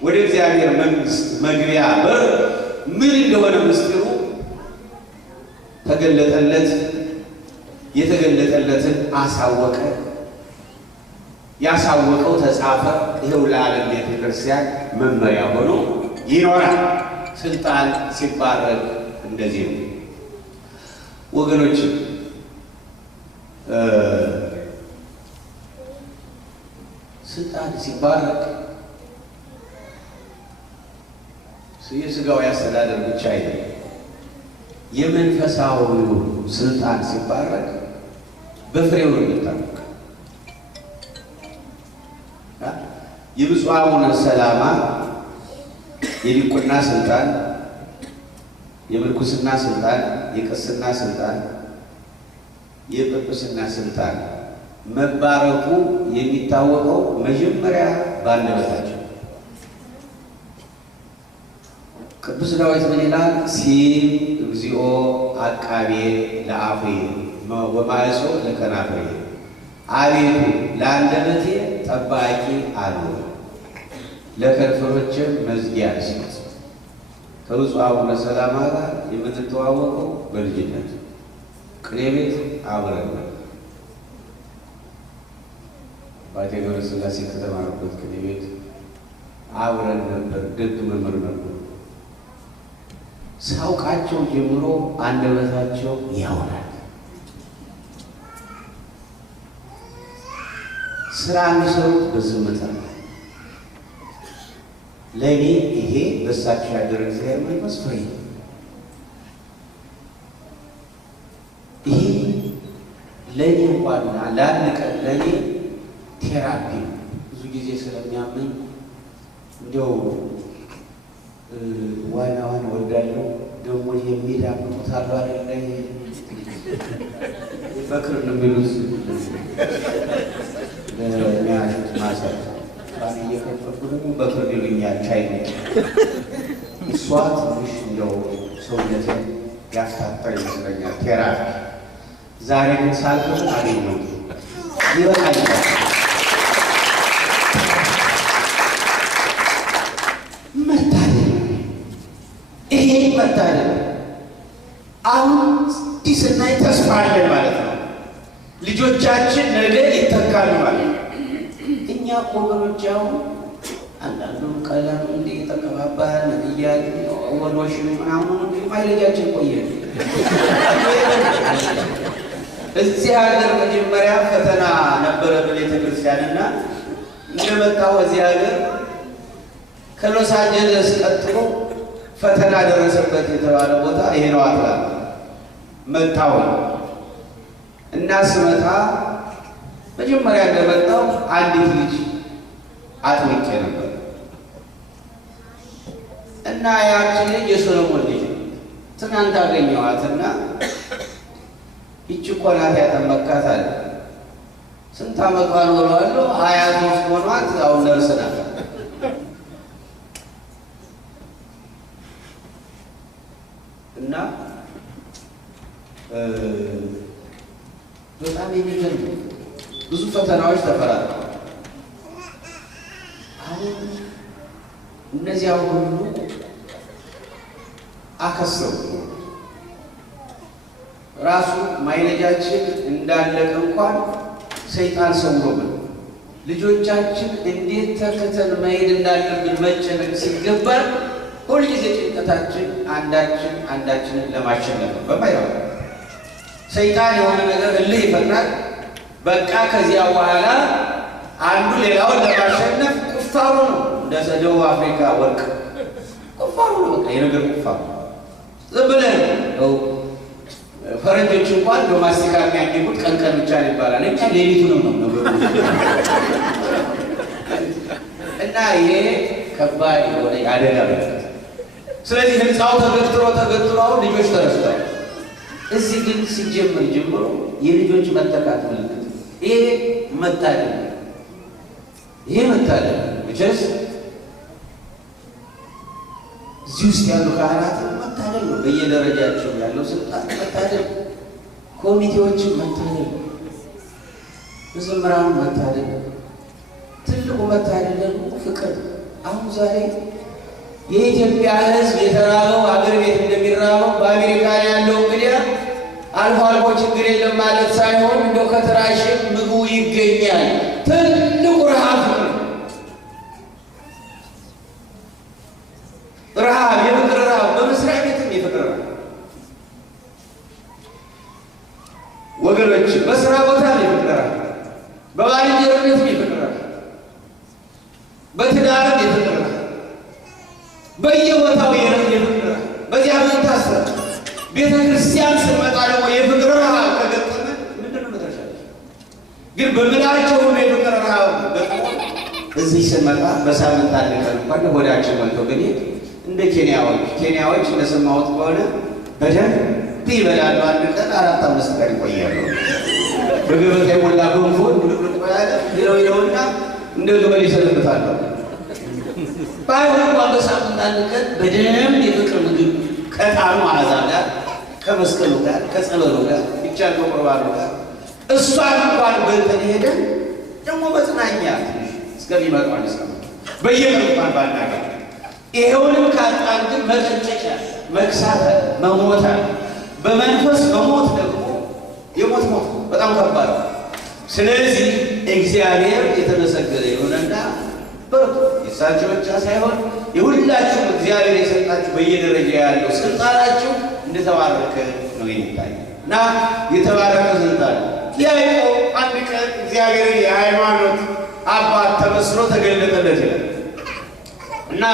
ወደ እግዚአብሔር መንግስት መግቢያ በር ምን እንደሆነ ምስጢሩ ተገለጠለት። የተገለጠለትን አሳወቀ። ያሳወቀው ተጻፈ። ይሄው ለዓለም ቤተ ክርስቲያን መመሪያ ሆኖ ይኖራል። ስልጣን ሲባረክ እንደዚህ ነው ወገኖች። ስልጣን ሲባረክ የሥጋዊ አስተዳደር ብቻ አይደለም። የመንፈሳዊው ስልጣን ሲባረክ በፍሬው ነው የሚታወቅ። የብፁዕ አቡነ ሰላማ የዲቁና ስልጣን፣ የምንኩስና ስልጣን፣ የቅስና ስልጣን፣ የጵጵስና ስልጣን መባረኩ የሚታወቀው መጀመሪያ በአንደበታቸው። ቅዱስ ዳዊት ምን ይላል? ሲል እግዚኦ አቃቤ ለአፍየ ወማእጾ ለከናፍርየ፣ አቤቱ ለአንደበቴ ጠባቂ አኑር ለከንፈሮችም መዝጊያ ስጥ። ከብፁዕ አቡነ ሰላማ ጋር የምንተዋወቀው በልጅነት ቅኔ ቤት አብረን ነበር። አፄ ገብረ ሥላሴ ከተማሩበት ቅኔ ቤት አብረን ነበር። ደግ መምህር ነበሩ። ሳውቃቸው ጀምሮ አንደበታቸው ያወራል። ስራ የሚሰሩት በዝምታ ነው። ለእኔ ይሄ በእሳቸው ያደረ እግዚአብሔር መንፈስ ፍሬ ነው። ይሄ ለእኔ እንኳን ለአንድ ቀን ለእኔ ቴራፒ ነው። ብዙ ጊዜ ስለሚያመኝ እንዲያው ዋናዋን ወዳለው ደግሞ የሚዳምጡት አሉ አይደለ? በክር ነው የሚሉት ለሚያሹት ማሰር ባን እየከፈቱ ደግሞ በክር ይሉኛል። ቻይ እሷ ትንሽ እንደው ሰውነትን ያስታጠር ይመስለኛል ቴራፒ። ዛሬ ግን ሳልከፍል አገኘሁት። ይበቃኛል። መታደል አሁን ስናይ ተስፋ አለን ማለት ነው። ልጆቻችን ነገ ይተካሉ ማለት ነው። እኛ ወገኖች አሁን አንዳንዱ ቀለም እንዲህ የተቀባባል እያል ወሎሽ ምናምን እንዲህ ማይለጃችን ቆየ። እዚህ ሀገር መጀመሪያ ፈተና ነበረ በቤተ ክርስቲያንና እንደመጣሁ እዚህ ሀገር ከሎስ አንጀለስ ቀጥሎ ፈተና ደረሰበት የተባለ ቦታ ይሄ ነው። አትላንታ መጣሁ እና ስመጣ መጀመሪያ እንደመጣሁ አንዲት ልጅ አጥምቄ ነበር እና ያቺ ልጅ የሰሎሞን ልጅ ትናንት አገኘኋትና ይቺ እኮ ናት ያጠመቃት አለ። ስንት ዓመቷ ነው እለዋለሁ። 23 ሆኗት አሁን ነርስ ናት። እና በጣም የሚገርም ብዙ ፈተናዎች ተፈራርቀዋል። አሁን እነዚያ ሁሉ አከሰው ራሱ ማይለጃችን እንዳለቀ እንኳን ሰይጣን ሰውሮብን ልጆቻችን እንዴት ተከተል መሄድ እንዳለብን መጨነቅ ሲገባል ሁልጊዜ ጭንቀታችን አንዳችንን ለማሸነፍ ነው። በማይሆን ሰይጣን የሆነ ነገር እልህ ይፈጥራል። በቃ ከዚያ በኋላ አንዱ ሌላውን ለማሸነፍ ቁፋሮ ነው። እንደ ደቡብ አፍሪካ ወርቅ ቁፋሮ ነው። በቃ የነገር ቁፋሮ ዝም ብለን ነው። ፈረንጆች እንኳን ዶማስቲካ የሚያገኙት ቀን ቀን ብቻ ይባላል። እኛ ሌሊቱንም ነው ነገሩ እና ይሄ ከባድ የሆነ አደጋ ነው። ስለዚህ ህንፃው ተገትሮ አሁን ልጆች ተረስተዋል። እዚህ ግን ሲጀምር ጀምሮ የልጆች መተካት ምልክት ይሄ መታደል ብቻስ እዚህ ውስጥ ያሉ ካህናት መታደል ነው። በየደረጃቸው ያለው ስልጣን መታደል፣ ኮሚቴዎችን መታደል፣ መዘምራን መታደል፣ ትልቁ መታደል ደግሞ ፍቅር። አሁን ዛሬ የኢትዮጵያ ሕዝብ የተራበው አገር ቤት እንደሚራበው በአሜሪካ ያለው እንግዲህ አልፎ አልፎ ችግር የለም ማለት ሳይሆን እንደው ከተራሽም ምግቡ ይገኛል። ትልቁ ረሃብ ነው። ረሃብ፣ የፍቅር ረሃብ፣ በመስሪያ ቤትም የፍቅር ረሃብ ወገኖች፣ በስራ ቦታ በምላቸው ሁሉ የፍቅር ረሃብ ገጥሞ እዚህ ስንመጣ በሳምንት አንድ ቀን እንኳን ሆዳችን ሞልቶ ግን እንደ ኬንያዎች እንደሰማሁት ከሆነ በደንብ ይበላሉ። አንድ ቀን 4-5 ቀን ይቆያሉ። በገበታ የሞላ ገንፎ ብልቅልቅ ያለ ይለውና እንደ ግመል ይሰለብታሉ። ባይሆን እንኳን በሳምንት አንድ ቀን በደንብ የፍቅር ምግብ ከዕጣኑ መዓዛ ጋር ከመስቀሉ ጋር ከጸበሉ ጋር ብቻ ከቁርባኑ ጋር እሷን እንኳን በልተን ሄደን ደግሞ መጽናኛ እስከሚመጣው አንሰማ በየቀኑ እንኳን ባናገር ይሄውንም ካጣን ግን መቀጨጫ መክሳት መሞት በመንፈስ መሞት ደግሞ የሞት ሞት በጣም ከባድ። ስለዚህ እግዚአብሔር የተመሰገነ ይሁንና በርቱ። የእሳቸው ብቻ ሳይሆን የሁላችሁ እግዚአብሔር የሰጣችሁ በየደረጃ ያለው ስልጣናችሁ እንደተባረከ ነው የሚታይ እና የተባረከ ስልጣን ያዕቆብ አንድ ቀን እግዚአብሔርን የሃይማኖት አባት ተመስሎ ተገለጠለት ይላል እና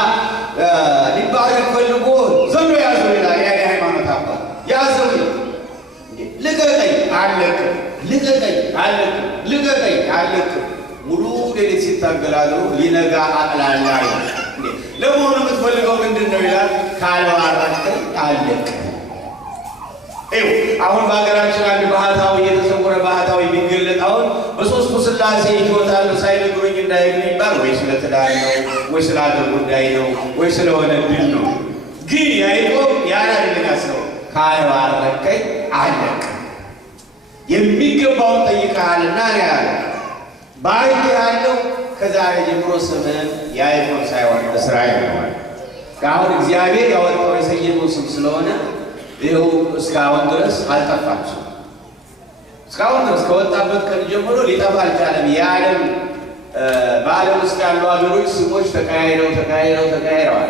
ሊባረክ ፈልጎ ዘሎ ያዘው ይላል። ያ የሃይማኖት አባት ያዘው ልቀቀኝ አለቅም፣ ልቀቀኝ አለቅም፣ ልቀቀኝ አለቅም። ሙሉ ሌሊት ሲታገላሉ ሊነጋ አቅላላ ይላል። ለመሆኑ የምትፈልገው ምንድን ነው ይላል። ካልባረከኝ አለቅም። አሁን በሀገራችን አንድ ባህታዊ የተሰወረ ባህታዊ የሚገለጥ አሁን በሦስቱ ሥላሴ ይወጣሉ ሳይነግሩኝ እንዳይሉ ይባል ወይ ስለ ትዳር ነው ወይ ስለ አገር ጉዳይ ነው ወይ ስለሆነ ድል ነው። ግን ያዕቆብ ያላደረጋ ሰው ካልባረከኝ አለቅም። የሚገባውን ጠይቀሃልና ነው ያለ። ባርኬሃለሁ ከዛሬ ጀምሮ ስምህን ያዕቆብ ሳይሆን እስራኤል ነው። አሁን እግዚአብሔር ያወጣው የሰየመው ስም ስለሆነ ይኸው እስካሁን ድረስ አልጠፋችም። እስካሁን ድረስ ከወጣበት ቀን ጀምሮ ሊጠፋ አልቻለም። የዓለም በዓለም ውስጥ ያሉ ሀገሮች ስሞች ተቀያይረዋል።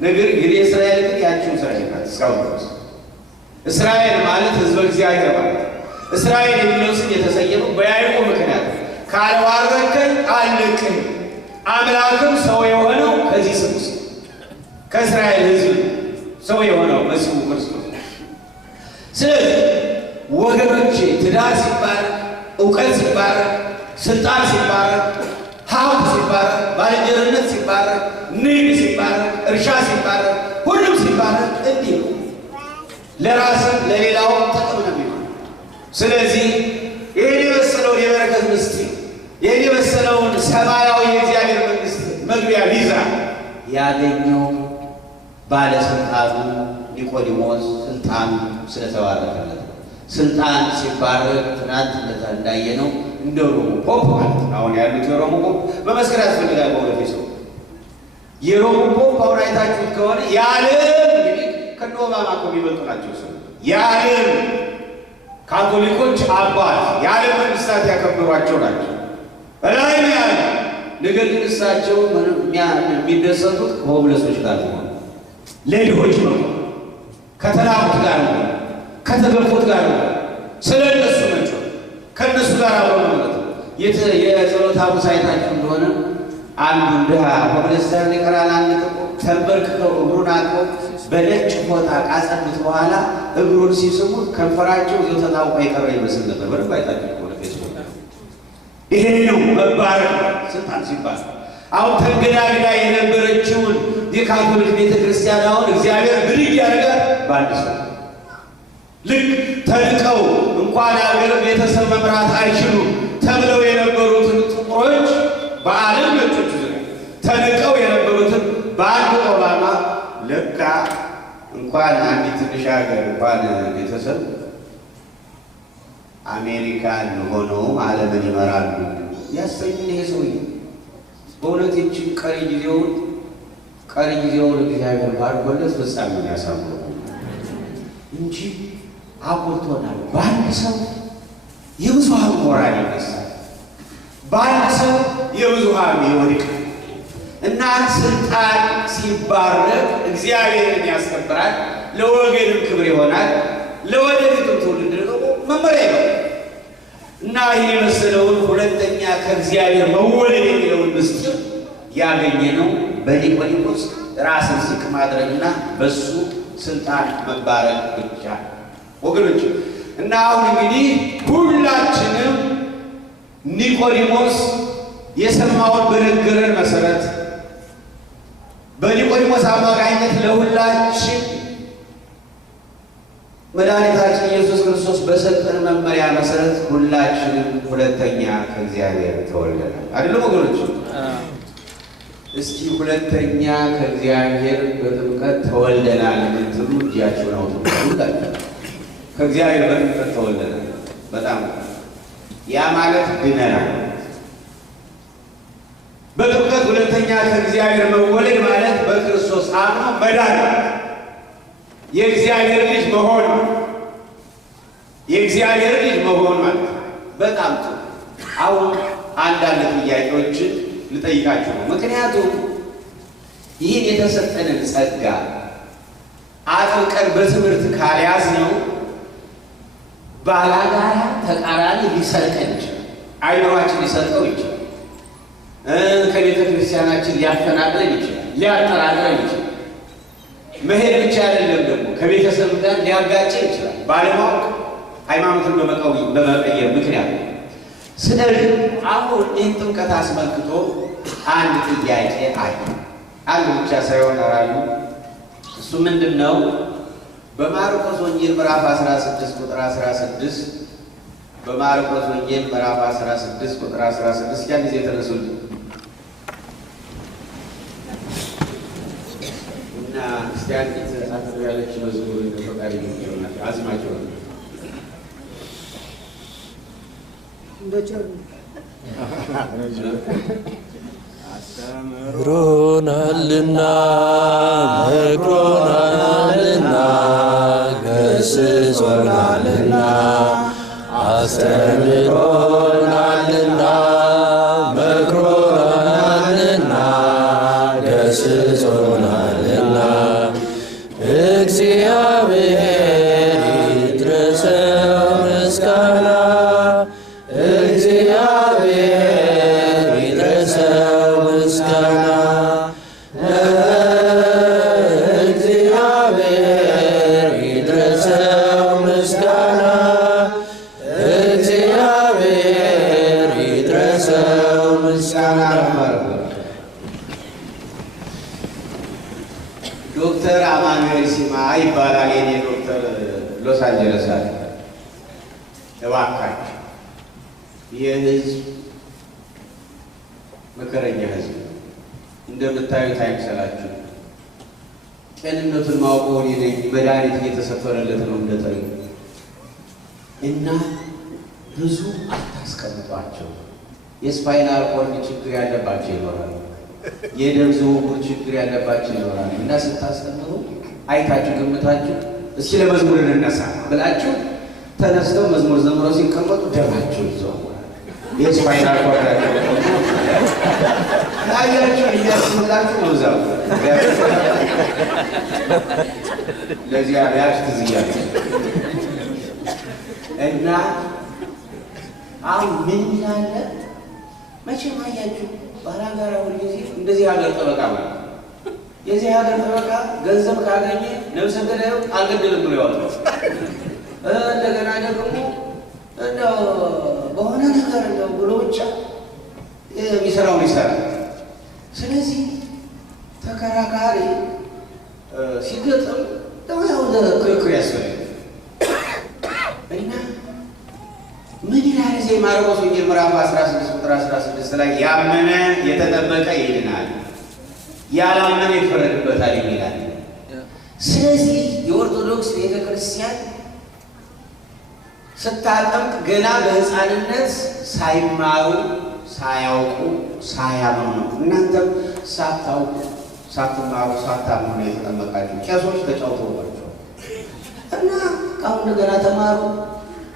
ነገር ግን እስራኤል ግን ያችው እስራኤል ናት እስካሁን ድረስ። እስራኤል ማለት ሕዝበ እግዚአብሔር ማለት። እስራኤል የሚለው ስም የተሰየመው በያዕቆብ ምክንያት ካልባረከኝ አልለቅህም። አምላክም ሰው የሆነው ከዚህ ስም ውስጥ ከእስራኤል ሕዝብ ሰው የሆነው መሲሁ ክርስቶስ። ስለዚህ ወገኖቼ ትዳር ሲባረክ፣ እውቀት ሲባረክ፣ ስልጣን ሲባረክ፣ ሀብት ሲባረክ፣ ባልንጀርነት ሲባረክ፣ ንግድ ሲባረክ፣ እርሻ ሲባረክ፣ ሁሉም ሲባረክ እንዲህ ነው። ለራስም ለሌላው ጥቅም ነው የሚሆነው። ስለዚህ ይህን የመሰለውን የበረከት ምስጢር ይህን የመሰለውን ሰማያዊ የእግዚአብሔር መንግሥት መግቢያ ቪዛ ያገኘው ባለስልጣኑ ኒቆዲሞስ ስልጣኑ ስለተባረከለት ነው። ስልጣን ሲባረክ ትናንት እንዳየነው እንደ ሮሙ ፖፕ ማለት ነው። አሁን ያሉት የሮሙ ፖፕ በመስከር ያስፈልጋል። በሁለት ሰው የሮሙ ፖፕ አሁን አይታችሁት ከሆነ የዓለም እንግዲህ ከነ ኦባማ እኮ የሚበልጡ ናቸው። ሰው የዓለም ካቶሊኮች አባት የዓለም መንግስታት ያከበሯቸው ናቸው። በላይ ነው ያለ። ነገር ግን እሳቸው የሚደሰቱት ከሆምለሶች ጋር ነው፣ ለድሆች ነው፣ ከተራቡት ጋር ነው፣ ከተገፉት ጋር ነው። ስለ እነሱ ናቸው ከእነሱ ጋር አብረው ነው ማለት ነው። የጸሎት ሐሙስ አይታችሁ እንደሆነ አንዱ ድሃ ሆምለስታን ይቀራል። አንድ ተንበርክከው እግሩን አጥበው በነጭ ፎጣ ካጸዱት በኋላ እግሩን ሲስሙት ከንፈራቸው እዚያው ተጣብቆ የቀረ ይመስል ነበር። በደንብ አይታችሁ ከሆነ ፌስቡክ ይሄ ነው መባረክ ስልጣን ሲባል። አሁን ተንገዳግዳ የነበረችውን የካቶሊክ ቤተ ክርስቲያን አሁን እግዚአብሔር ብድግ ያደርጋል በአንድ ሰው። ልክ ተንቀው እንኳን ሀገር ቤተሰብ መምራት አይችሉም ተብለው የነበሩትን ጥቁሮች በዓለም ነጮች ተንቀው የነበሩትን በአንድ ኦባማ ለካ እንኳን አንዲት ትንሽ ሀገር እንኳን ቤተሰብ አሜሪካን ሆነው ዓለምን ይመራሉ ያሰኙን ይሄ ሰውዬ በእውነት ይህችን ቀሪ ጊዜውን እግዚአብሔር ባርኮለት ፍጻሜውን ያሳምረው እንጂ አቆልቶናል። በአንድ ሰው የብዙሃን ሞራል ይነሳል፣ በአንድ ሰው የብዙሃን ይወድቃል። እና ስልጣን ሲባረክ እግዚአብሔርን ያስከብራል፣ ለወገንም ክብር ይሆናል፣ ለወደፊቱም ትውልድ ደግሞ መመሪያ ነው። እና ይህ የመሰለውን ሁለተኛ ከእግዚአብሔር መወለድ የሚለውን ምስጢር ያገኘ ነው በኒቆዲሞስ ራስን ዝቅ ማድረግና በሱ ስልጣን መባረክ ብቻ ወገኖች። እና አሁን እንግዲህ ሁላችንም ኒቆዲሞስ የሰማውን በነገረን መሰረት በኒቆዲሞስ አማካኝነት ለሁላችን መድኃኒታችን ኢየሱስ ክርስቶስ በሰጠን መመሪያ መሰረት ሁላችንም ሁለተኛ ከእግዚአብሔር ተወልደናል። አይደለም ወገኖች? እስኪ ሁለተኛ ከእግዚአብሔር በጥምቀት ተወልደናል የምትሉ እጃችሁን አውጡ። ሁላችሁ ከእግዚአብሔር በጥምቀት ተወልደናል። በጣም ያ ማለት ድነናል። በጥምቀት ሁለተኛ ከእግዚአብሔር መወለድ ማለት በክርስቶስ አምኖ መዳን፣ የእግዚአብሔር ልጅ መሆን፣ የእግዚአብሔር ልጅ መሆን ማለት በጣም ጥሩ። አሁን አንዳንድ ጥያቄዎችን ልጠይቃችሁ ነው። ምክንያቱም ይህን የተሰጠንን ጸጋ አጥብቀን በትምህርት ካልያዝነው ባላጋራ ተቃራኒ ሊሰርቀን ይችላል። አይምሯችን ሊሰርቀው ይችላል። ከቤተ ክርስቲያናችን ሊያፈናቅለን ይችላል። ሊያጠራጥረን ይችላል። መሄድ ብቻ አይደለም፣ ደግሞ ከቤተሰብ ጋር ሊያጋጭን ይችላል። ባለማወቅ ሃይማኖትን በመቀየር ምክንያት። ስለዚህ አሁን ይህን ጥምቀት አስመልክቶ አንድ ጥያቄ አለ። አንድ ብቻ ሳይሆን አራሉ። እሱ ምንድን ነው? በማርቆስ ወንጌል ምዕራፍ 16 ቁጥር 16 በማርቆስ ወንጌል ምዕራፍ 16 ቁጥር 16 ያን ጊዜ ተነሱልኝ እና እስቲ አንዲት አጥር ያለች መዝሙር ተፈቃሪ ይሆናል አዝማቸው መክሮናልና ገስጾናልና አስተምሮናልና መክሮናልና ገስጾናልና እግዚአብሔር ይድረሰው ምስጋና እግዚአብሔር ይድረሰው ምስጋና እግዚአብሔር ይድረሰው ምስጋና እግዚአብሔር ይድረሰው ምስጋና። ዶክተር አማኑኤል ሲማ ይባላል። የኔ ዶክተር ሎስ አንጀለስ አለ። እባካችሁ የህዝብ መከረኛ ህዝብ እንደምታዩት አይምሰላችሁ። ጤንነቱን ማውቀው እኔ ነኝ። መድኃኒት እየተሰፈረለት ነው እንደጠሪ እና ብዙ አታስቀምጧቸው። የስፓይናል ኮርድ ችግር ያለባቸው ይኖራል። የደም ዝውውር ችግር ያለባቸው ይኖራል። እና ስታስተምሩ አይታችሁ ገምታችሁ እስኪ ለመዝሙር እንነሳ ብላችሁ ተነስተው መዝሙር ዘምረው ሲቀመጡ ደማቸው ይዘዋል። የስፓይናል ኮርዳቸው ታያችሁ እያስምላችሁ ነው ዛው ለዚያ ያች ትዝያለ እና አሁን ምን ይላል መቼም አያችሁ ባላጋራ ሁልጊዜ እንደዚህ ሀገር ጠበቃ ማለት የዚህ ሀገር ጠበቃ ገንዘብ ካገኘ ነፍሰ ገዳዩ አልገደልም ብሎ ያወጣል። እንደገና ደግሞ እንደው በሆነ ነገር እንደው ብሎ ብቻ የሚሰራውን ይሰራል። ስለዚህ ተከራካሪ ሲገጥም ያው ክርክር ያስፈልጋል እና ምን ይላል እዚህ ማርቆስ ወንጌል ምዕራፍ 16 ቁጥር 16 ላይ ያመነ የተጠመቀ ይድናል፣ ያላመነ ይፈረድበታል ይላል። ስለዚህ የኦርቶዶክስ ቤተክርስቲያን ስታጠምቅ ገና በሕፃንነት ሳይማሩ ሳያውቁ ሳያምኑ ነው። እናንተም ሳታውቁ ሳትማሩ ሳታምኑ ነው የተጠመቃችሁ። ቄሶች ተጫውተውባቸው እና አሁን እንደገና ተማሩ።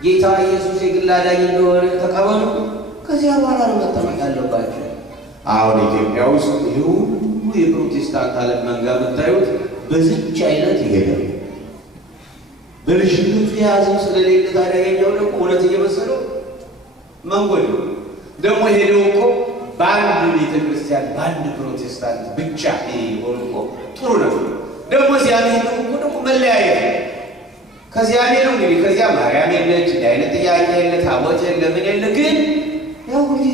ጌታ ኢየሱስ የግል አዳኝ እንደሆነ ተቀበሉ። ከዚያ በኋላ ነው መጠመቅ ያለባቸው። አሁን ኢትዮጵያ ውስጥ ይህ ሁሉ የፕሮቴስታንት ዓለም መንጋ የምታዩት በዚች አይነት ይሄዳል። በልጅነቱ የያዘው ስለሌለ ታዲያኛው ደግሞ እውነት እየመሰለው መንጎድ ደግሞ ሄደው እኮ በአንድ ቤተክርስቲያን በአንድ ፕሮቴስታንት ብቻ ሆኑ እኮ ጥሩ ነው። ደግሞ እዚያ ሄደው እኮ ደግሞ መለያየት ነው። ከዚያ ሄደው እንግዲህ ከዚያ ማርያም የለች፣ እንዲህ አይነት ጥያቄ የለ፣ ታቦት የለ፣ ምን የለ። ግን ያው ሁልጊዜ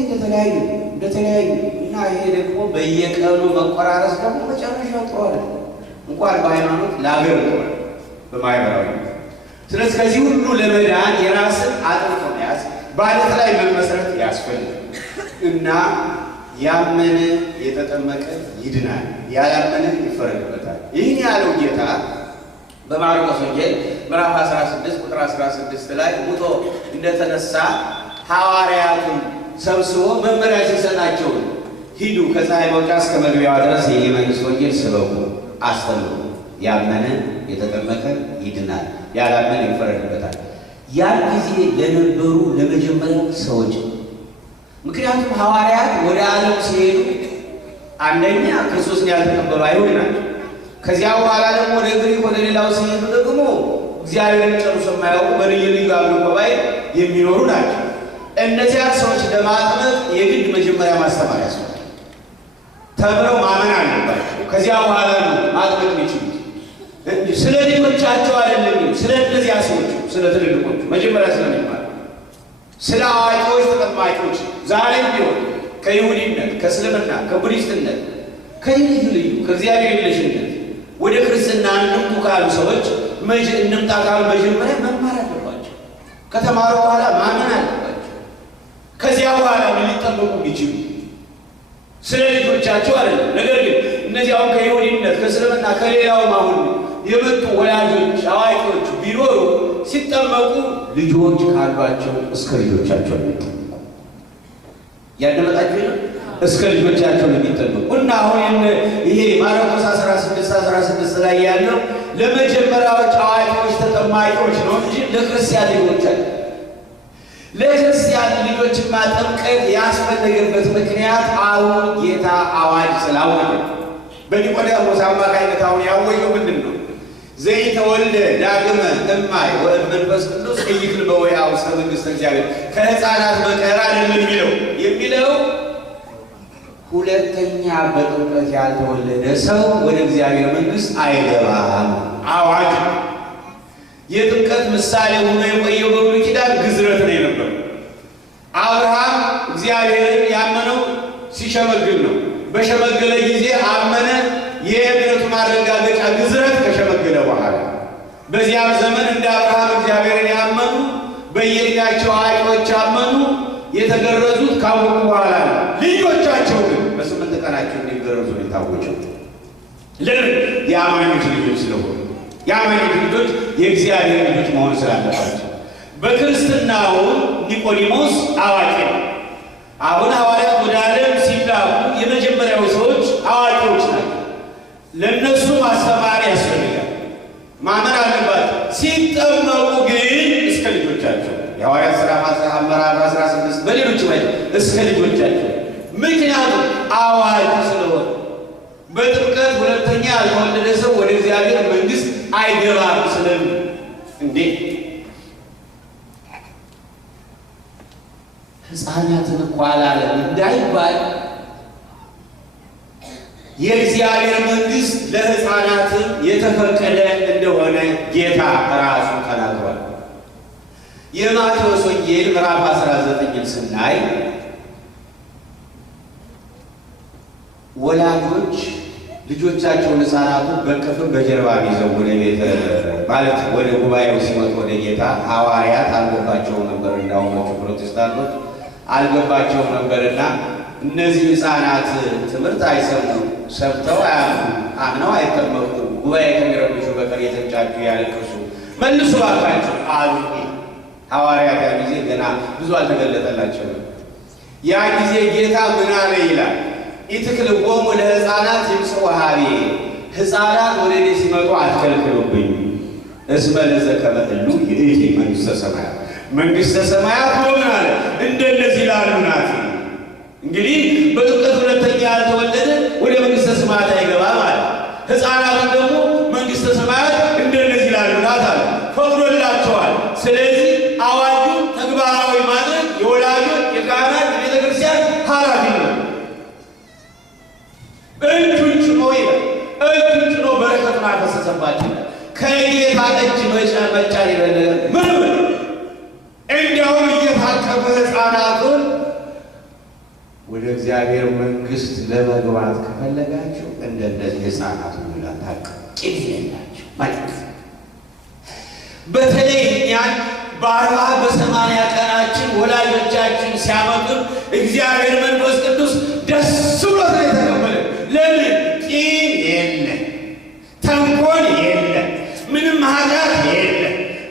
እንደተለያዩ እና ይሄ ደግሞ በየቀኑ መቆራረስ ደግሞ መጨረሻው ጥሩ አይደለም። እንኳን በሃይማኖት ለአገር ጥሩ በማህበራዊ። ስለዚህ ከዚህ ሁሉ ለመዳን የራስን አጥብቆ መያዝ በዓለት ላይ መመስረት ያስፈልጋል እና ያመነ የተጠመቀ ይድናል፣ ያላመነ ይፈረድበታል። ይህን ያለው ጌታ በማርቆስ ወንጌል ምዕራፍ 16 ቁጥር 16 ላይ ሙቶ እንደተነሳ ሐዋርያቱን ሰብስቦ መመሪያ ሲሰጣቸው ሂዱ ከፀሐይ መውጫ እስከ መግቢያዋ ድረስ የመንግሥት ወንጌል ስበኩ፣ አስተምሩ፣ ያመነ የተጠመቀ ይድናል፣ ያላመነ ይፈረድበታል። ያን ጊዜ ለነበሩ ለመጀመሪያ ሰዎች ምክንያቱም ሐዋርያት ወደ ዓለም ሲሄዱ አንደኛ ክርስቶስን ያልተቀበሉ አይሁድ ናቸው። ከዚያ በኋላ ደግሞ ወደ ግሪክ ወደ ሌላው ሲሄዱ ደግሞ እግዚአብሔርን ጨርሶ የማያውቁ በልዩ ልዩ አምልኮ ላይ የሚኖሩ ናቸው። እነዚያ ሰዎች ለማጥመቅ የግድ መጀመሪያ ማስተማር ያስፈልጋል። ተምረው ማመን አለባቸው። ከዚያ በኋላ ነው ማጥመቅ የሚችሉት። ስለ ልጆቻቸው አይደለም፣ ስለ እነዚያ ሰዎች፣ ስለ ትልልቆቹ መጀመሪያ ስለሚባል ስለ አዋቂዎች ተጠማቂዎች ዛሬም ቢሆን ከይሁዲነት፣ ከእስልምና፣ ከቡዲስትነት፣ ከልዩ ልዩ ከእግዚአብሔር የለሽነት ወደ ክርስትና እንምጡ ካሉ ሰዎች እንምጣ ካሉ መጀመሪያ መማር አለባቸው። ከተማሩ በኋላ ማመን አለባቸው። ከዚያ በኋላ ሊጠበቁ የሚችሉ ስለ ልጆቻቸው አይደለም። ነገር ግን እነዚያውን ከይሁዲነት ከእስልምና ከሌላውም አሁን የመጡ ወላጆች አዋቂዎች ቢኖሩ ሲጠመቁ ልጆች ካሏቸው እስከ ልጆቻቸው የሚጠመቁ ያደመጣችሁ ነው። እስከ ልጆቻቸው የሚጠመቁ እና አሁን ይሄ ማርቆስ 16 ላይ ያለው ለመጀመሪያዎች አዋቂዎች ተጠማቂዎች ነው እንጂ ለክርስቲያን ልጆች አይደለም። ለክርስቲያን ልጆች ማጥምቀት ያስፈለገበት ምክንያት አሁን ጌታ አዋጅ ስላወጀ በኒቆዲሞስ አማካኝነት አሁን ያወጀው ምንድን ነው? ዘይተወልደ ዳግመ እማይ ወእመንፈስ ቅዱስ ኢይክል በወይአ ውስተ መንግሥተ እግዚአብሔር ከሕፃናት በቀር አይደለም የሚለው ሁለተኛ በጥምቀት ያልተወለደ ሰው ወደ እግዚአብሔር መንግሥት አይገባም። አዋጅ የጥምቀት ምሳሌ ሆኖ የቆየው በብሉይ ኪዳን ግዝረት ነው የነበረው። አብርሃም እግዚአብሔርን ያመነው ሲሸመግል ነው። በሸመገለ ጊዜ አመነ። የእምነቱ ማረጋገጫ ግዝረት ከሸመገለ በኋላ በዚያም ዘመን እንደ አብርሃም እግዚአብሔርን ያመኑ በየዕድሜያቸው አዋቂዎች አመኑ። የተገረዙት ካወቁ በኋላ ነው። ልጆቻቸው ግን በ8 ቀናቸው እንዲገረዙ ነው የታወጀው። ለምን? የአማኞች ልጆች ስለሆኑ፣ የአማኞች ልጆች የእግዚአብሔር ልጆች መሆን ስላለባቸው። በክርስትናው ኒቆዲሞስ አዋቂ ነው። አሁን ሐዋርያት ወደ ዓለም ሲላኩ የመጀመሪያው ሰዎች አዋቂዎች ናቸው። ለእነሱ ማስተማር ያስፈልጋል፣ ማመን አለባቸው። ሲጠመቁ ግን እስከ ልጆቻቸው የሐዋርያት ሥራ ምዕራፍ 16 በሌሎች ላይ እስከ ልጆቻቸው። ምክንያቱም አዋጅ ስለሆነ በጥምቀት ሁለተኛ ያልተወለደ ሰው ወደ እግዚአብሔር መንግሥት አይገባም ስለምን እንዴ ሕፃናትን እኮ አላለም እንዳይባል የእግዚአብሔር መንግሥት ለሕፃናትም የተፈቀደ እንደሆነ ጌታ ራሱ ተናግሯል። የማቴዎስ ወንጌል ምዕራፍ 19ን ስናይ ወላጆች ልጆቻቸውን ሕፃናቱን በቅፍም በጀርባ ይዘው ወደ ቤተ ማለት ወደ ጉባኤው ሲመጡ ወደ ጌታ ሐዋርያት አልገባቸውም ነበር። እንዳውሞቹ ፕሮቴስታንቶች አልገባቸውም ነበርና እነዚህ ሕፃናት ትምህርት አይሰሙም፣ ሰምተው አምነው አይጠመቁ፣ ጉባኤ ከሚረብሹ በቀር የተንጫጩ ያለቅሱ መልሱ ባካቸው አሉ። ሐዋርያት ያ ጊዜ ገና ብዙ አልተገለጠላቸው። ያ ጊዜ ጌታ ምን አለ ይላል? ኢትክልዎሙ ለሕፃናት ይምጽኡ ኀቤ፣ ሕፃናት ወደ እኔ ሲመጡ አትከልክሉብኝ። እስመ ለዘከመ እሉ ይእቲ መንግሥተ ሰማያት፣ መንግሥተ ሰማያት ምን አለ? እንደነዚህ ላሉ ናት። እንግዲህ በጥምቀት ሁለተኛ ያልተወለደ ወደ መንግሥተ ሰማያት አይገባም አለ። ሕፃናትን ደግሞ መንግሥተ ሰማያት እንደነዚህ ላሉ ናት አለ። ፈቅዶላቸዋል። ስለዚህ አዋጁን ተግባራዊ ማድረግ የወላጆች የካህናት የቤተ ክርስቲያን ኃላፊነት ነው። እጁን ጭኖ ይላል፣ እጁን ጭኖ በረከቱን አፈሰሰባቸው። ከጌታ እጅ መጫን የበለጠ ምንም እንዲያውም እየታቀፈ ሕፃናቱን ወደ እግዚአብሔር መንግሥት ለመግባት ከፈለጋችሁ እንደነዚህ ሕፃናት ሙላት ቂም የሌላቸው ማለት በተለይ እኛን በ40 በ80 ቀናችን ወላጆቻችን ሲያመጡን እግዚአብሔር መንፈስ ቅዱስ ደስ ብሎት ነው የተቀበለን። ለምን? ቂም የለ፣ ተንኮል የለ፣ ምንም ኃጢአት የለ።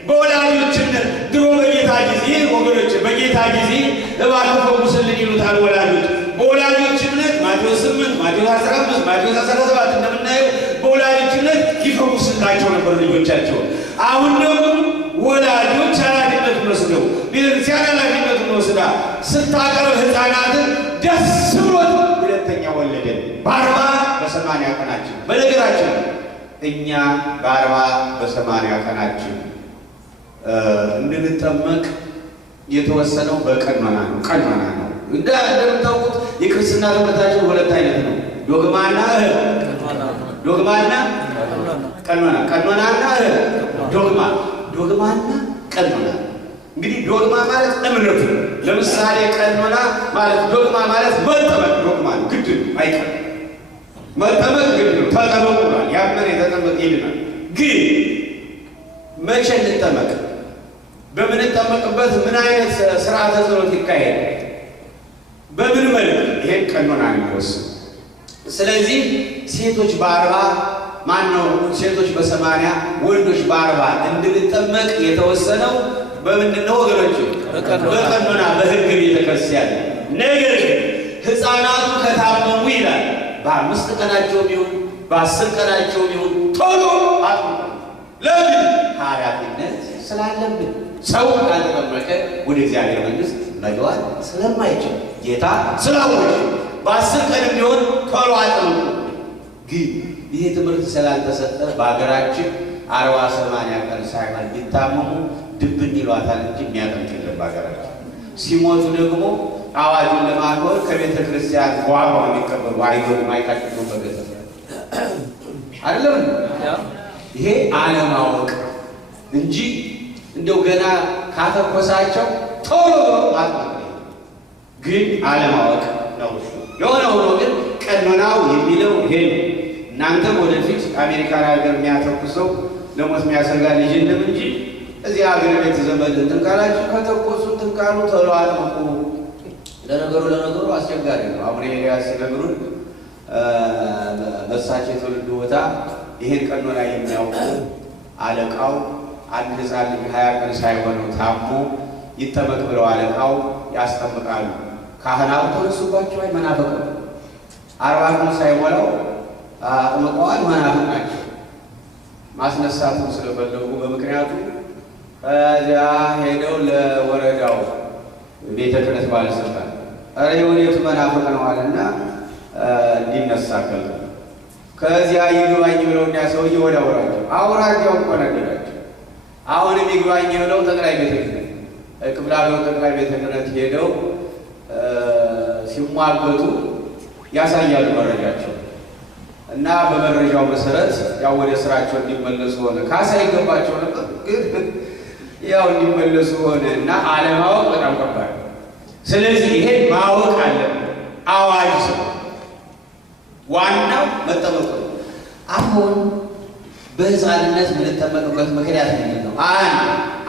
በወላጆችነት ድሮ በጌታ ጊዜ ወገኖች፣ በጌታ ጊዜ እባክህ ፈውስልን ይሉታል ወላጆች። በወላጆችነት ማቴዎስ 8 ማቴዎስ 15 ማቴዎስ 17 እንደምናየው በወላጆችነት ይፈውስላቸው ነበር ልጆቻቸው። አሁን ደግሞ ወላጆች ኃላፊነቱን ወስደው ቤተክርስቲያን ኃላፊነቱን ወስዳ ስታቀርብ ሕፃናትን ደስ ብሎት ሁለተኛ ወለደ። በ40 በ80 ቀናችን። በነገራችን እኛ በ40 በ80 ቀናችን እንድንጠመቅ የተወሰነው በቀኖና ነው። ቀኖና ነው። እንደምታውቁት የክርስትና ትምህርታችን ሁለት አይነት ነው። ዶግማና ዶግማና ቀኖና። ቀኖናና ዶግማ። ዶግማና ቀኖና። እንግዲህ ዶግማ ማለት እምነቱ። ለምሳሌ ቀኖና ማለት ዶግማ ማለት መጠመቅ። ዶግማ ነው፣ ግድ ነው፣ አይቀርም። መጠመቅ ግድ ነው። ተጠመቁ ብሏል። ያመነ የተጠመቀ ይድናል። ግን መቼ እንጠመቅ? በምንጠመቅበት ምን አይነት ስርዓተ ጸሎት ይካሄድ? በምን መልክ? ይሄን ቀኖና ነው የሚወስነው። ስለዚህ ሴቶች በ40 ማነው ሴቶች በ80 ወንዶች በ40 እንድንጠመቅ የተወሰነው በምንድነው ወገኖች? በቀኖና በሕግ ቤተክርስቲያን። ነገር ግን ሕፃናቱ ከታመሙ ይላል በ5 ቀናቸው ቢሆን በ10 ቀናቸው ቢሆን ቶሎ አጥምቁ። ለምን? ኃላፊነት ስላለብን። ሰው ካልተጠመቀ ወደ እግዚአብሔር መንግሥት መግባት ስለማይችል ጌታ ስላወቀ በ10 ቀንም ቢሆን ቶሎ አጥምቁ። ግን ይሄ ትምህርት ስላልተሰጠ በሀገራችን 40-80 ቀን ሳይሆን ቢታመሙ ድብን ይሏታል እንጂ የሚያጠምቅ የለም በሀገራችን። ሲሞቱ ደግሞ አዋጁን ለማክበር ከቤተ ክርስቲያን ዋጋ የሚቀበሉ አይገቡም፣ አይታጭቱም በገጠር አይደለም። ይሄ አለማወቅ እንጂ እንደው ገና ካተኮሳቸው ቶሎ ማጥመቅ ግን አለማወቅ ነው። የሆነ ሆኖ ግን ቀኖናው የሚለው ይሄ ነው። እናንተም ወደፊት አሜሪካን ሀገር የሚያተኩሰው ለሞት የሚያሰጋ ልጅ የለም እንጂ እዚህ ሀገር ቤት ዘመድ እንትን ካላችሁ ከተኮሱ እንትን ካሉ ቶሎ አጥምቁ። ለነገሩ አስቸጋሪ ነው። አሁን ኤልያስ ሲነግሩን በእሳቸው የትውልድ ቦታ ይሄን ቀኖና የሚያውቁ አለቃው አንድ ሕፃን ልጅ 20 ቀን ሳይሆነው ታሞ ይጠመቅ ብለው አለቃው ያስጠምቃሉ። ካህናቱ ተነሱባቸው። አይ መናፍቅ ነው። 40 ቀን ሳይሞላው አጥምቀዋል። መናፍቅ ናቸው። ማስነሳቱን ስለፈለጉ በምክንያቱ ከዚያ ሄደው ለወረዳው ቤተ ክህነት ባለስልጣን ኧረ የወዴቱ መናፍቅ ነው አለና እንዲነሳ ከለ ከዚያ ይግባኝ ብለው እና ሰውዬ ወደ አውራጃው እኮ ነገራቸው። አሁንም ይግባኝ ብለው ጠቅላይ ቤተ ክህነት ክፍለ ሀገሩ ጠቅላይ ቤተ ክህነት ሄደው ሲሟገቱ ያሳያሉ መረጃቸው እና በመረጃው መሰረት ያው ወደ ስራቸው እንዲመለሱ ሆነ። ካሳ ይገባቸው ነበር ግን ያው እንዲመለሱ ሆነ እና አለማወቅ በጣም ከባድ። ስለዚህ ይሄ ማወቅ አለብን። አዋጅ ዋናው መጠመቅ ነው። አሁን በሕፃንነት የምንጠመቅበት ምክንያት ምንድን ነው? አንድ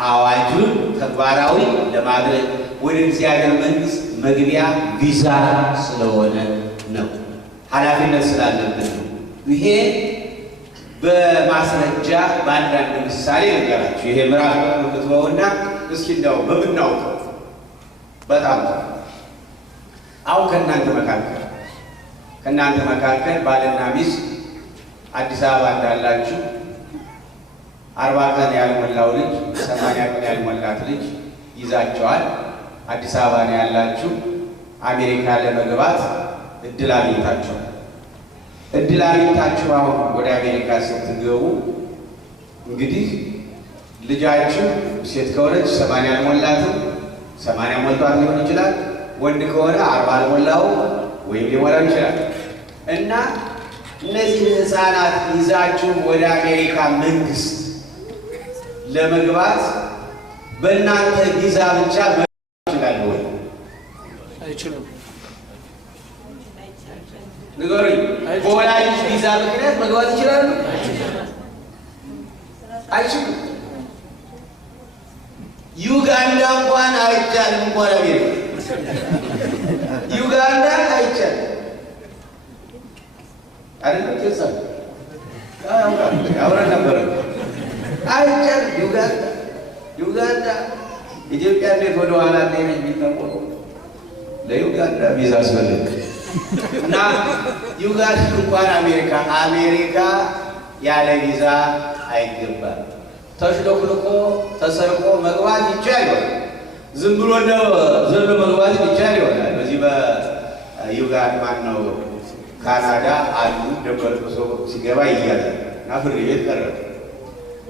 አዋጁን ተግባራዊ ለማድረግ ወደ እግዚአብሔር መንግሥት መግቢያ ቪዛ ስለሆነ ነው። ኃላፊነት ስላለብን ነው። ይሄ በማስረጃ በአንዳንድ ምሳሌ ነገራችሁ። ይሄ ምዕራፍ ብትበውና እስኪ እንደው በምናውቀው በጣም አሁን ከእናንተ መካከል ባልና ሚስት አዲስ አበባ እንዳላችሁ 40 ቀን ያልሞላው ልጅ 80 ቀን ያልሞላት ልጅ ይዛቸዋል። አዲስ አበባ ነው ያላችሁ። አሜሪካ ለመግባት እድል አግኝታችኋል። እድል አግኝታችሁ አሁን ወደ አሜሪካ ስትገቡ እንግዲህ ልጃችሁ ሴት ከሆነች 80 አልሞላትም፣ 80 ሞልቷት ሊሆን ይችላል። ወንድ ከሆነ 40 አልሞላው ወይም ሊሞላው ይችላል። እና እነዚህ ሕፃናት ይዛችሁ ወደ አሜሪካ መንግሥት ለመግባት በእናንተ ቪዛ ብቻ መግባት ይችላሉ ወይ? አይችሉም። ንገሩኝ። በወላጅ ቪዛ ምክንያት መግባት ይችላሉ? አይችሉም። ዩጋንዳ እንኳን አይቻልም። እንኳን አሜሪካ ዩጋንዳ አይቻልም አይደለም። ከዛ አብረን ነበር። አይቻልም ዩጋንዳ ኢትዮጵያ እንዴት ወደ ኋላ እንደሆነች ቢታወቅ ለዩጋንዳ ቪዛ አስፈልግ እና ዩጋንዳ እንኳን አሜሪካ ያለ ቪዛ አይገባም። ተሽሎክልኮ ተሰርቆ መግባት ይቻል ይሆናል። ዝም ብሎ ዘሎ መግባት ይቻል ይሆናል። በዚህ በዩጋንዳ ማነው ካናዳ አንዱ ድንበር ጥሶ ሲገባ ይያዛል እና ፍርድ ቤት ቀረበ።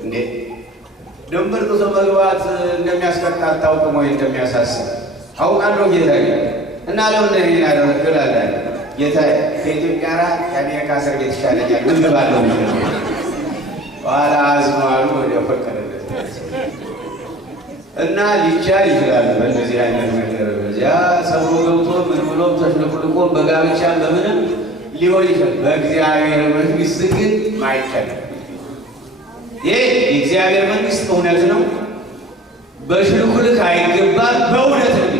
እንዴ ድንበር ጥሶ መግባት እንደሚያስቀጣ አታውቅም ወይ? እንደሚያሳስብ አውቃለሁ ጌታዬ። እና ለምን ይሄን አደረግላለ? ጌታዬ ከኢትዮጵያ የአሜሪካ እስር ቤት ይሻለኛል እንባለው ኋላ አዝነዋሉ። ወዲያው ፈቀደለት እና ሊቻል ይችላል። በእንደዚህ አይነት ነገር እዚያ ሰብሮ ገብቶ ምን ብሎም ተሽለኩልቆ በጋብቻ በምንም ሊሆን ይችላል። በእግዚአብሔር መንግስት ግን አይቻልም። ይህ የእግዚአብሔር መንግስት እውነት ነው። በሽልኩልክ አይገባም፣ በእውነት ነው።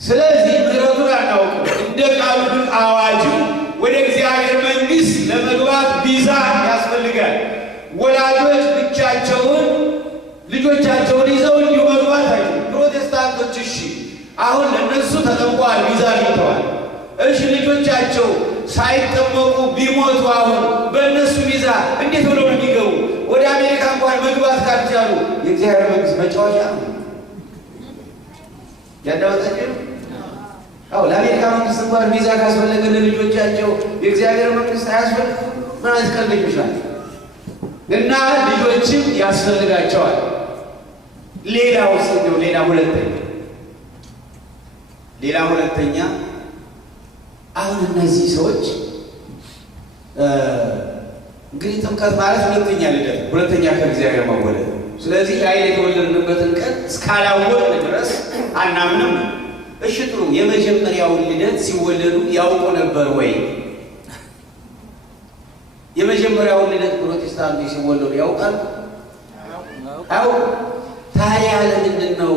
ስለዚህ ምሕረቱን አናውቅም። እንደ ቃሉ ግን አዋጁ ወደ እግዚአብሔር መንግስት ለመግባት ቪዛ ያስፈልጋል። ወላጆች ብቻቸውን ልጆቻቸውን ይዘው እንዲሁ መግባት አይችሉም። ፕሮቴስታንቶች እሺ፣ አሁን ለነሱ ተጠምቀዋል፣ ቪዛ አግኝተዋል። እሺ፣ ልጆቻቸው ሳይጠመቁ ቢሞቱ አሁን በእነሱ ቪዛ እንዴት ብለው ነው የሚገቡ? ወደ አሜሪካ እንኳን መግባት ካልቻሉ የእግዚአብሔር መንግስት መጫወቻ ነው። ያዳወጣችሁ? አዎ፣ ለአሜሪካ መንግስት እንኳን ቪዛ ካስፈለገ ለልጆቻቸው የእግዚአብሔር መንግስት አያስፈልግም። ምን አይነት ቀልደኞች ናቸው! እና ልጆችም ያስፈልጋቸዋል። ሌላ ሁለተኛ አሁን እነዚህ ሰዎች እንግዲህ ጥምቀት ማለት ሁለተኛ ልደት፣ ሁለተኛ ከእግዚአብሔር መወለድ። ስለዚህ አይን የተወለድንበትን ቀን እስካላወቅን ድረስ አናምንም። እሺ ጥሩ፣ የመጀመሪያውን ልደት ሲወለዱ ያውቁ ነበር ወይ? የመጀመሪያውን ልደት ፕሮቴስታንቶች ሲወለዱ ያውቃሉ? ታዲያ ለምንድን ነው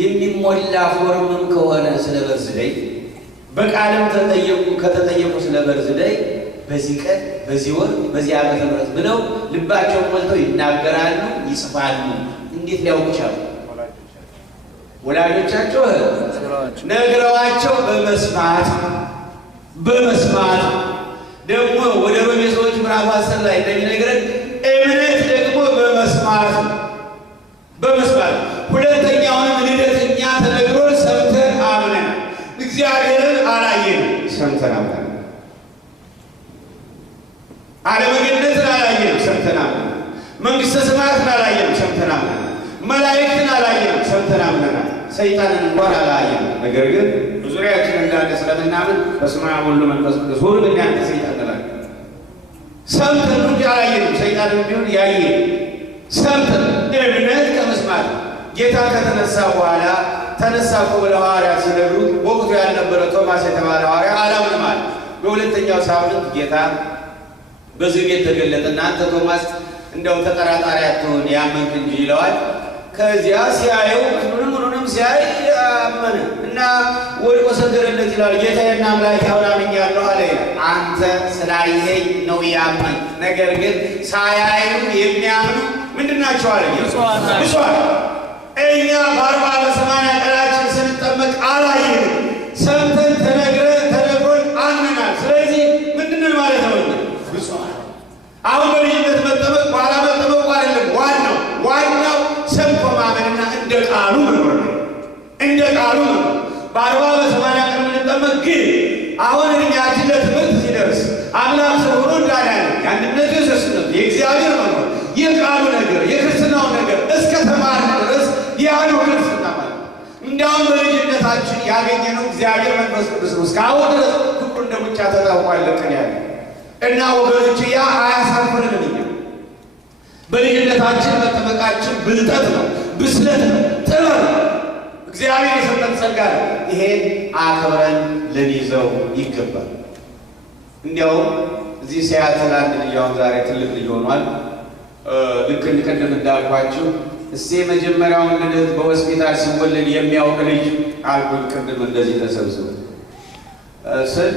የሚሞላ ፎርምም ከሆነ ስለ በርዝደይ በቃልም ከተጠየቁ ስለ በርዝደይ በዚህ ቀን በዚህ ወር በዚህ ዓመተ ምህረት ብለው ልባቸውን ሞልተው ይናገራሉ፣ ይጽፋሉ። እንዴት ሊያውቁ ቻሉ? ወላጆቻቸው ነግረዋቸው በመስማት ደግሞ ወደ ሮሜ ሰዎች ምዕራፍ 10 ላይ እንደሚነግረን እምነት ደግሞ በመስማት ሁለተኛውንም ልደት እኛ ተነግሮን ሰምተን አምነን እግዚአብሔርን አላየንም፣ ሰምተን አምነን ዓለመገነትን አላየንም፣ ሰምተን አምነን መንግሥተ ሰማያትን አላየንም፣ ሰምተን አምነን መላእክትን አላየንም፣ ሰምተን አምነናል። ሰይጣንን እንኳን አላየንም። ነገር ግን በዙሪያችን እንዳለ ስለምናምን በስመ አብ ወወልድ ወመንፈስ ቅዱስ ሁሉ እናንተ ሰይጣን ተላለ ሰምተን እንጂ አላየንም። ሰይጣንን ቢሆን ያየ ሰምተን እምነት ከመስማት ጌታ ከተነሳ በኋላ ተነሳ እኮ ብለው ሐዋርያት ሲነግሩት ወቅቱ ያልነበረ ቶማስ የተባለ ሐዋርያ አላምንም አለ። በሁለተኛው ሳምንት ጌታ በዚህ ቤት ተገለጠና አንተ ቶማስ እንደው ተጠራጣሪ አትሁን ያመንክ እንጂ ይለዋል። ከዚያ ሲያየው ምንም ሲያይ አመነ እና ወድቆ ሰገደለት ይላል። ጌታዬና አምላኬ አሁን አምኛለሁ አለ። አንተ ስላየኸኝ ነው ያመንክ፣ ነገር ግን ሳያዩ የሚያምኑ ምንድን ናቸው አለ። ብፁዓን እኛ በ40 በ80 ቀናችን ስንጠመቅ አላየንም፣ ሰምተን ተነግሮን አምነናል። ስለዚህ ምንድን ማለት ነው? ብፁዓን አሁን በልጅነት መጠመቅ በኋላ መጠመቁ አይደለም ዋናው ሰምቶ ማመንና እንደ ቃሉ መኖር ነው። እንደ ቃሉ ነው። በ40 በ80 ቀን የምንጠመቅ ግን አሁን እድሜያችን ለትምህርት ሲደርስ አምላክ ሰው ሆኖ እንዳዳነ የአንድነቱ የሦስትነቱ የእግዚአብሔር መኖር የቃሉ ነገር የክርስትናው ነገር እስከ ተማርን ድረስ ያሉ ክርስትና ማለት እንዲያውም በልጅነታችን ያገኘነው እግዚአብሔር መንፈስ ቅዱስ ነው። እስካሁን ድረስ ሁሉ እንደ ሙጫ ተጣብቋል ለቀን ያለ እና ወገኖች ያ አያሳፍረንም። እኛ በልጅነታችን መጠመቃችን ብልጠት ነው፣ ብስለት ነው፣ ጥበብ ነው። እግዚአብሔር የሰጠን ጸጋ ነው። ይሄን አክብረን ልንይዘው ይገባል። እንዲያውም እዚህ ሲያትል አንድ ልጅ አሁን ዛሬ ትልቅ ልጅ ሆኗል። ልክ ቅድም እንዳልኳችሁ እስቲ የመጀመሪያውን ልደት በሆስፒታል ሲወለድ የሚያውቅ ልጅ አልኩት። ቅድም እንደዚህ ተሰብስበ ስል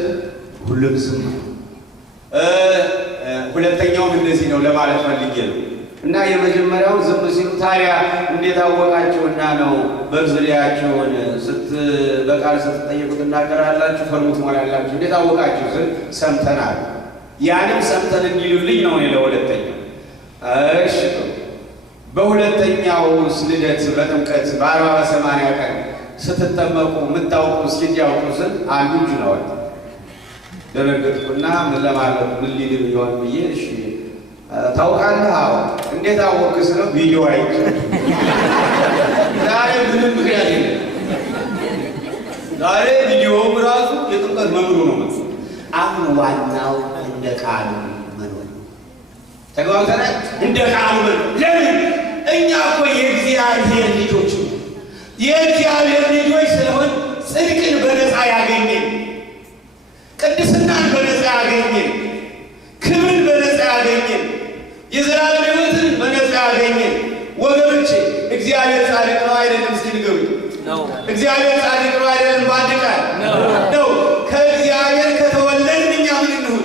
ሁሉም ስም ሁለተኛውም እንደዚህ ነው ለማለት ፈልጌ ነው። እና የመጀመሪያው ዝም ሲሉ ታዲያ እንዴት አወቃችሁና ነው በርዝዴያችሁን በቃል ስትጠየቁ ትናገራላችሁ፣ ፈርሙ ትሞላላችሁ፣ እንዴት አወቃችሁ ስል ሰምተናል። ያንም ሰምተን እንዲሉልኝ ነው ለሁለተኛው። እሺ በሁለተኛው ልደት በጥምቀት በ40 በ80 ቀን ስትጠመቁ የምታውቁ እስኪ ያውቁ ስል አንዱ እጁ ነው። ደነገጥኩና ምን ለማለት ምን ሊል ይሆን ብዬ እሺ ታውቃለህ? አዎ። እንዴት አወቅ ስለው ቪዲዮ አይቼ። ዛሬ ምንም ምክንያት የለም። ዛሬ ቪዲዮው ራሱ የጥምቀት መምሩ ነው። አሁን ዋናው እንደ ቃሉ መኖር ተግባብተናል። እንደ ቃሉ መኖር ለምን? እኛ እኮ የእግዚአብሔር ልጆች የእግዚአብሔር ልጆች ስለሆን ጽድቅን በነፃ ያገኘን፣ ቅድስናን በነፃ ያገኘን፣ ክብርን በነፃ ያገኘን፣ የዘላለም ሕይወትን በነፃ ያገኘን ወገኖቼ። እግዚአብሔር ጻድቅ ነው አይደለም? እስኪ ንገሩኝ። እግዚአብሔር ጻድቅ ነው አይደለም? በአንድ ቃል ነው። ከእግዚአብሔር ከተወለድን እኛ ምን እንሁን?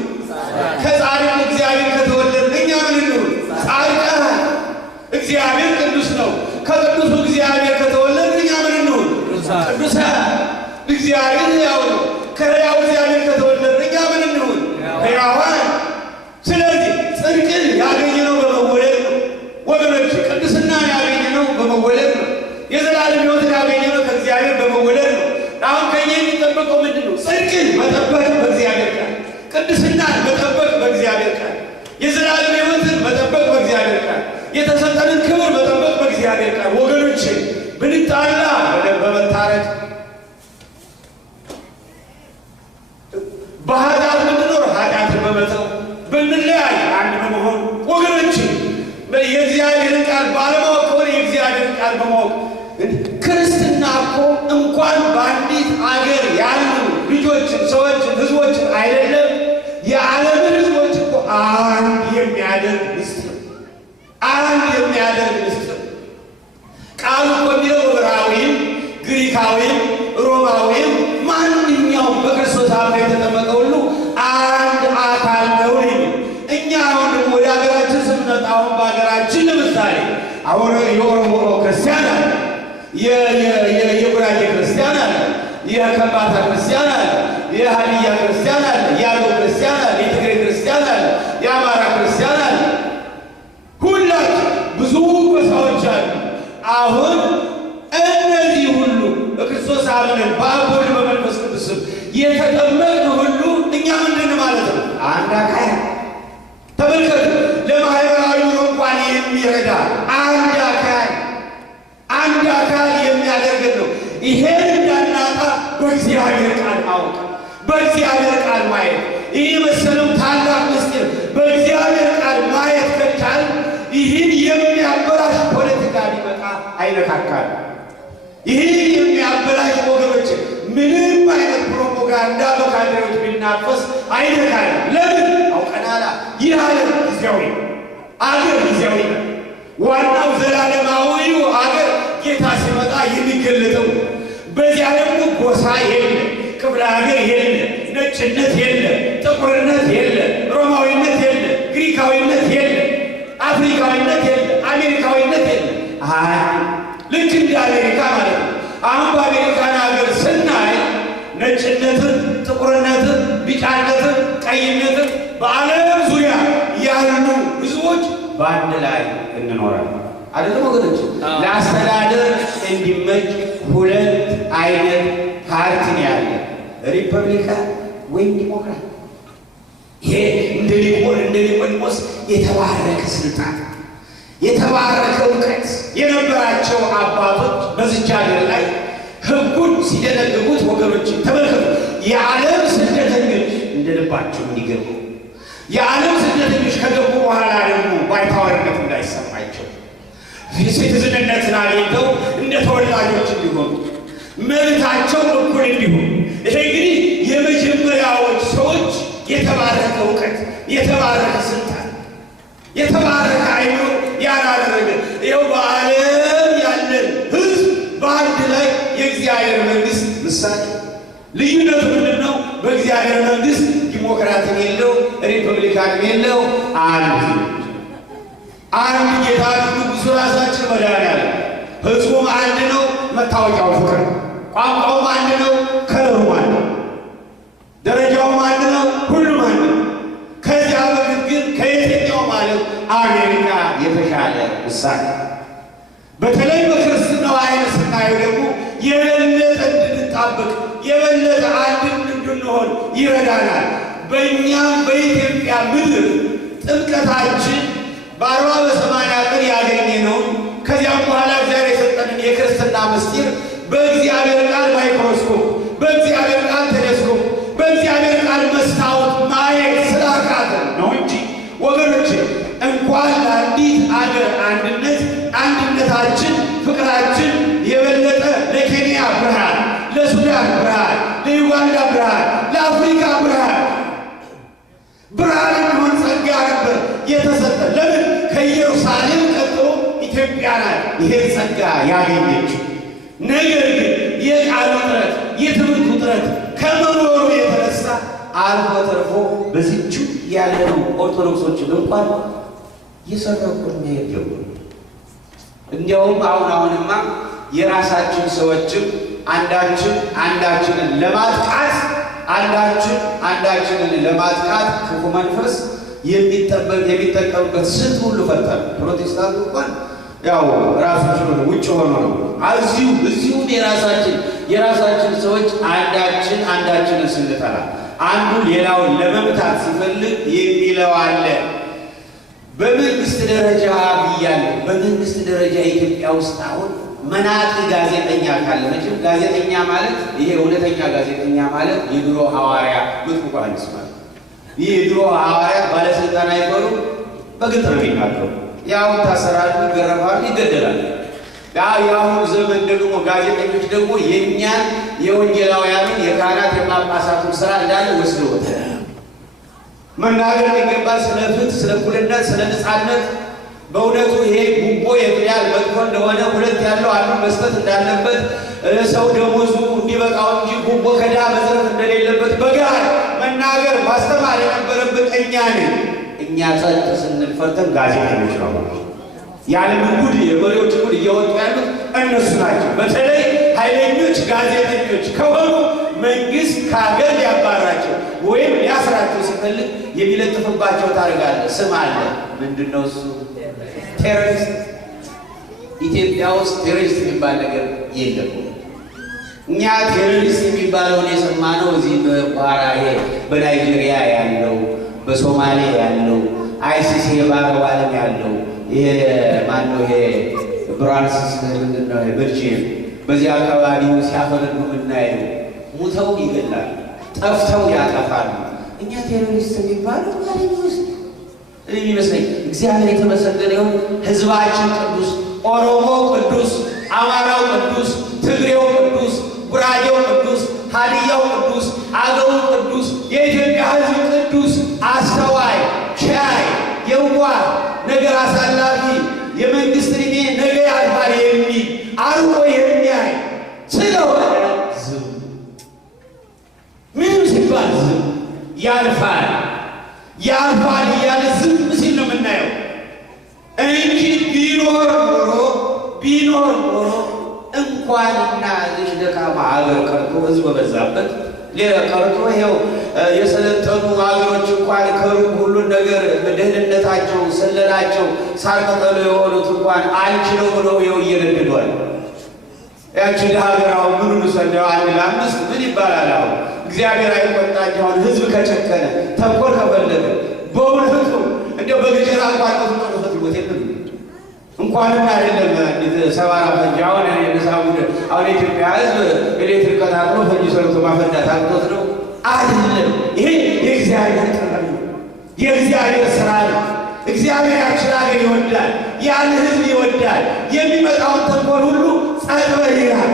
ከጻድቁ እግዚአብሔር ከተወለድን እኛ ምን እንሁን? ጻድቃን። እግዚአብሔር ቅዱስ ነው። ከቅዱሱ እግዚአብሔር ከተወለድን እኛ ምን እንሁን? ቅዱሳን። እግዚአብሔር ሕያው ነው። ከሕያው እግዚአብሔር ከተወለድን እኛ ምን እንሁን? ሕያዋን። ስለዚህ ጽድቅን ያገኘነው በመወለድ ነው ወገኖች። ቅድስናን ያገኘነው በመወለድ ነው። የዘላለም ሕይወትን ያገኘነው ከእግዚአብሔር በመወለድ ነው። አሁን ከኛ የሚጠበቀው ምንድን ነው? ጽድቅን መጠበቅ በእግዚአብሔር ቃል፣ ቅድስናን መጠበቅ በእግዚአብሔር ቃል፣ የዘላለም ሕይወትን መጠበቅ በእግዚአብሔር ቃል፣ የተሰጠንን ክብር መጠበቅ በእግዚአብሔር ቃል። ወገኖች ብንጣላ በመታረቅ በኃጢአት ብንኖር ኃጢአትን በመተው ብንለያይ አንድ በመሆን ወገኖች የእግዚአብሔርን ቃል ባለማወቅ ከሆነ የእግዚአብሔርን ቃል በማወቅ ክርስትና እኮ እንኳን በአንዲት አገር ያሉ ልጆችን፣ ሰዎችን፣ ህዝቦችን አይደለም የዓለምን ህዝቦች እኮ አንድ የሚያደርግ ምስጢር፣ አንድ የሚያደርግ ምስጢር። ቃሉ እኮ የሚለው ዕብራዊም፣ ግሪካዊም፣ ሮማዊም ማንኛውም በክርስቶስ አምነው የተጠመቀ ሁሉ አንድ አካል ነው። እኛ አሁን ደግሞ ወደ ሀገራችን ስንመጣ አሁን በሀገራችን ለምሳሌ አሁን የኦሮሞ ክርስቲያን አለ፣ የጉራጌ ክርስቲያን አለ፣ የከምባታ ክርስቲያን አለ፣ የሀዲያ ክርስቲያን አለ፣ የአገው ክርስቲያን አለ፣ የትግሬ ክርስቲያን አለ፣ የአማራ ክርስቲያን አለ። ሁላችን ብዙ ጎሳዎች አሉ። አሁን እነዚህ ሁሉ በክርስቶስ አምነን በአብ በወልድ በመንፈስ ቅዱስ የተጠመቅን ሁሉ እኛ ምንድን ማለት ነው? አንድ አካል። ተመልከቱ፣ ለማህበራዊ ኑሮ እንኳን የሚረዳ አንድ አካል የሚያደርገን ነው። ይሄን እንዳናጣ በእግዚአብሔር ቃል ማወቅ፣ በእግዚአብሔር ቃል ማየት፣ ይህ መሰለው ታላቅ ምስጢር በእግዚአብሔር ቃል ማየት ከቻል ይህን የሚያበላሽ ፖለቲካ ሊመጣ አይነካካል። ይህን የሚያበላሽ ወገኖች ምንም አይነት ፕሮፓጋንዳ በካድሬዎች ቢናፈስ አይነካል። ለምን አውቀናላ? ይህ ዓለም ጊዜያዊ አገር ጊዜያዊ ነው። ዋናው ዘላለማዊው አገር ጌታ ሲመጣ የሚገለጠው። በዚያ ደግሞ ጎሳ የለ፣ ክፍለ ሀገር የለ፣ ነጭነት የለ፣ ጥቁርነት የለ፣ ሮማዊነት የለ፣ ግሪካዊነት የለ፣ አፍሪካዊነት የለ፣ አሜሪካዊነት የለ። ልክ እንደ አሜሪካ ማለት ነው። አሁን በአሜሪካን ሀገር ስናይ ነጭነትን፣ ጥቁርነትን፣ ቢጫነትን፣ ቀይነትን በዓለም ዙሪያ ያሉ ህዝቦች በአንድ ላይ እንኖራለን። አይደለም ወገኖች? ለአስተዳደር እንዲመች ሁለት አይነት ፓርቲ ነው ያለ፣ ሪፐብሊካን ወይም ዲሞክራት። ይሄ እንደ ኒቆዲሞስ የተባረከ ስልጣን፣ የተባረከ እውቀት የነበራቸው አባቶች በዚች ሀገር ላይ ህጉን ሲደነግጉት ወገኖች ተመልከቱ። የዓለም ስደተኞች እንደ ልባቸው እንዲገቡ፣ የዓለም ስደተኞች ከገቡ በኋላ ደግሞ ባይታወርነት እንዳይሰማቸው ሲቲዝንነትን አግኝተው እንደ ተወላጆች እንዲሆኑ መብታቸው እኩል እንዲሆን። ይሄ እንግዲህ የመጀመሪያዎች ሰዎች የተባረከ እውቀት፣ የተባረከ ስልጣን፣ የተባረከ አይኖ ያላደረገ ይኸው በዓለም ያለን ሕዝብ በአንድ ላይ የእግዚአብሔር መንግሥት ምሳሌ። ልዩነቱ ምንድን ነው? በእግዚአብሔር መንግሥት ዲሞክራትን የለው፣ ሪፐብሊካን የለው፣ አንድ ጌታ ንጉሡ ራሳችን መድኃኒዓለም። ሕዝቡም አንድ ነው፣ መታወቂያው ፍቅር፣ ቋንቋውም አንድ ነው፣ ከለሩም አንድ ነው፣ ደረጃውም አንድ ነው፣ ሁሉም አንድ ነው። ከዚያ በፊት ግን ከየትኛው ማለት አሜሪካ የተሻለ ምሳሌ። በተለይ በክርስትናው አይነት ስናየው ደግሞ የበለጠ እንድንጣበቅ የበለጠ አንድ እንድንሆን ይረዳናል። በእኛም በኢትዮጵያ ምድር ጥምቀታችን በ40 በ80 ቀን ያገኘነውን ከዚያም በኋላ እግዚአብሔር የሰጠንን የክርስትና ምስጢር በእግዚአብሔር ቃል ማይክሮስኮፕ፣ በእግዚአብሔር ቃል ቴሌስኮፕ፣ በእግዚአብሔር ቃል መስታወት ማየት ስላቃተን ነው እንጂ ወገኖች እንኳን ለአንዲት አገር አንድነታችን፣ ፍቅራችን የበለጠ ለኬንያ ብርሃን፣ ለሱዳን ብርሃን፣ ለዩጋንዳ ብርሃን፣ ለአፍሪካ ብርሃን እንዲሆን ጸጋ ነበር የተሰጠ። ለምን? ከኢየሩሳሌም ቀጥሎ ኢትዮጵያ ናት ይሄን ጸጋ ያገኘችው። ነገር ግን የቃሉ ጥረት፣ የትምህርቱ ጥረት ከመኖሩ የተነሳ አልፎ ተርፎ በዚቹ ያለነው ኦርቶዶክሶችን እንኳን እየሰረቁን መሄድ ጀመሩ። እንዲያውም አሁንማ የራሳችን ሰዎችም አንዳችንን ለማጥቃት አንዳችንን ለማጥቃት ክፉ መንፈስ የሚጠቀምበት ስልት ሁሉ ፈጠረ። ፕሮቴስታንቱ እንኳን ያው ራሳቸው ውጭ ሆኖ ነው። እዚሁ የራሳችን ሰዎች አንዳችንን ስንጠላ አንዱ ሌላውን ለመምታት ሲፈልግ የሚለው አለ። በመንግስት ደረጃ ብያለሁ። በመንግስት ደረጃ ኢትዮጵያ ውስጥ አሁን መናጢ ጋዜጠኛ ካለ መቼም ጋዜጠኛ ማለት ይሄ እውነተኛ ጋዜጠኛ ማለት የድሮ ሐዋርያ መጥምቁ ዮሐንስ ማለት ይህ የድሮ ሐዋርያ ባለስልጣን አይበሉ በግልጥ ነው የሚናገሩ። ያው ታሰራሉ፣ ይገረፋሉ፣ ይገደላሉ። የአሁኑ ዘመን ደግሞ ጋዜጠኞች ደግሞ የእኛን የወንጌላውያንን የካህናት የጳጳሳቱን ስራ እንዳለ ወስደውታል። መናገር የሚገባል ስለ ፍትህ፣ ስለ እኩልነት፣ ስለ ነፃነት። በእውነቱ ይሄ ጉቦ የትያል መጥፎ እንደሆነ ሁለት ያለው አንዱ መስጠት እንዳለበት ሰው ደሞዙ እንዲበቃው እንጂ ጉቦ ከዳ መዝረፍ እንደሌለበት በጋር መናገር ማስተማር የነበረበት እኛ ነን። እኛ ጸጥ ስንል ፈርተን ጋዜጠኞች ነው ያለምን ጉድ የመሪዎች ጉድ እያወጡ ያሉት እነሱ ናቸው። በተለይ ኃይለኞች ጋዜጠኞች ከሆኑ መንግስት ከሀገር ሊያባራቸው ወይም ሊያስራቸው ሲፈልግ የሚለጥፍባቸው ታርጋለ ስም አለ። ምንድነው እሱ? ቴሮሪስት። ኢትዮጵያ ውስጥ ቴሮሪስት የሚባል ነገር የለም። እኛ ቴሮሪስት የሚባለውን የሰማነው እዚህ በቋራ በናይጄሪያ ያለው፣ በሶማሌ ያለው፣ አይሲስ የባረው ዓለም ያለው ይሄ ማነው? ይሄ ብራንስስ ምንድነው? ቤልጅየም በዚህ አካባቢ ሲያፈርዱ የምናየው ሙተው ይገላሉ፣ ጠፍተው ያጠፋሉ። እኛ ቴሮሪስት የሚባለው ይመስለኝ እግዚአብሔር የተመሰገነ ይሁን። ህዝባችን ቅዱስ፣ ኦሮሞ ቅዱስ፣ አማራው ቅዱስ፣ ትግሬው ቅዱስ፣ ጉራጌው ቅዱስ፣ ሀዲያው ቅዱስ፣ አገው ቅዱስ፣ የኢትዮጵያ ህዝብ ቅዱስ፣ አስተዋይ፣ ቻይ፣ የዋህ፣ ነገር አሳላፊ፣ የመንግስት ዕድሜ ነገ ያልፋል የሚል አርቆ የሚያይ ስለሆነ ዝም ምንም ሲባል ዝም ያልፋል እያለ ዝም ሲል ነው የምናየው እንጂ ቢኖር ኖሮ እንኳንና እዚህ ደካማ ሀገር ቀርቶ ህዝብ በዛበት ሌላ ቀርቶ ይኸው የሰለጠኑ ሀገሮች እንኳን ከሩቅ ሁሉን ነገር ደህንነታቸው ስለላቸው ሳርቀጠሉ የሆኑት እንኳን አንችለው ብለው ይኸው እየነድዷል። ያቺ ሀገራው ምኑን ሰደው 1 ለ5 ምን ይባላል? አሁን እግዚአብሔር አይቆጣኝ። አሁን ህዝብ ከጨከነ ተንኮል ከፈለገ በእውነቱ እንደው በገጀራ እንኳን ተፈጥሮት ይወት የለም እንኳንና አይደለም ሰባራ ፈንጂ አሁን አሁን ኢትዮጵያ ህዝብ ኤሌክትሪክ ቀጣጥሎ ፈንጂ ሰርቶ ማፈዳት አቅቶት ነው አይደለም። ይሄ የእግዚአብሔር ጥበብ ነው፣ የእግዚአብሔር ስራ ነው። እግዚአብሔር ያችን ሀገር ይወዳል፣ ያን ህዝብ ይወዳል። የሚመጣውን ተንኮል ሁሉ ጸጥ በል ይላል።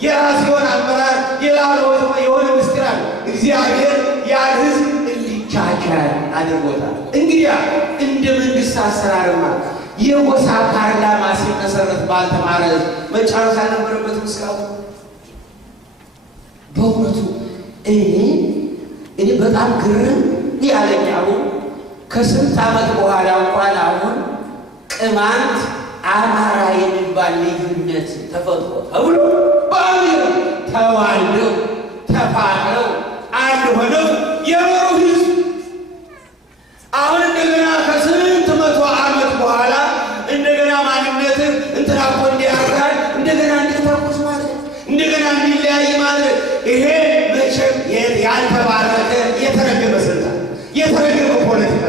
የራሱ የሆነ አመራር የሆነ ምስጢር አለ። እግዚአብሔር ያን ሕዝብ እንዲቻቻል አድርጎታል። እንግዲያ እንደ መንግስት አሰራርማ የጎሳ ፓርላማ ሲመሰረት ባልተማረ ሕዝብ መጫረስ አልነበረበትም እስካሁን። በእውነቱ እኔ በጣም ግርም ያለኝ አሁን ከስንት ዓመት በኋላ እንኳን አሁን ቅማንት አማራ የሚባል ልዩነት ተፈጥሮ ተብሎ በአገር ተዋልደው ተፋቅረው አንድ ሆነው የኖሩ ሕዝብ አሁን እንደገና ከስንት መቶ ዓመት በኋላ እንደገና ማንነትን እንትና እኮ እንዲያርጋል እንደገና እንዲተኩስ ማለት እንደገና እንዲለያይ ማለት ይሄ መቼም ያልተባረከ የተረገመ ስልጣን የተረገመ ፖለቲካ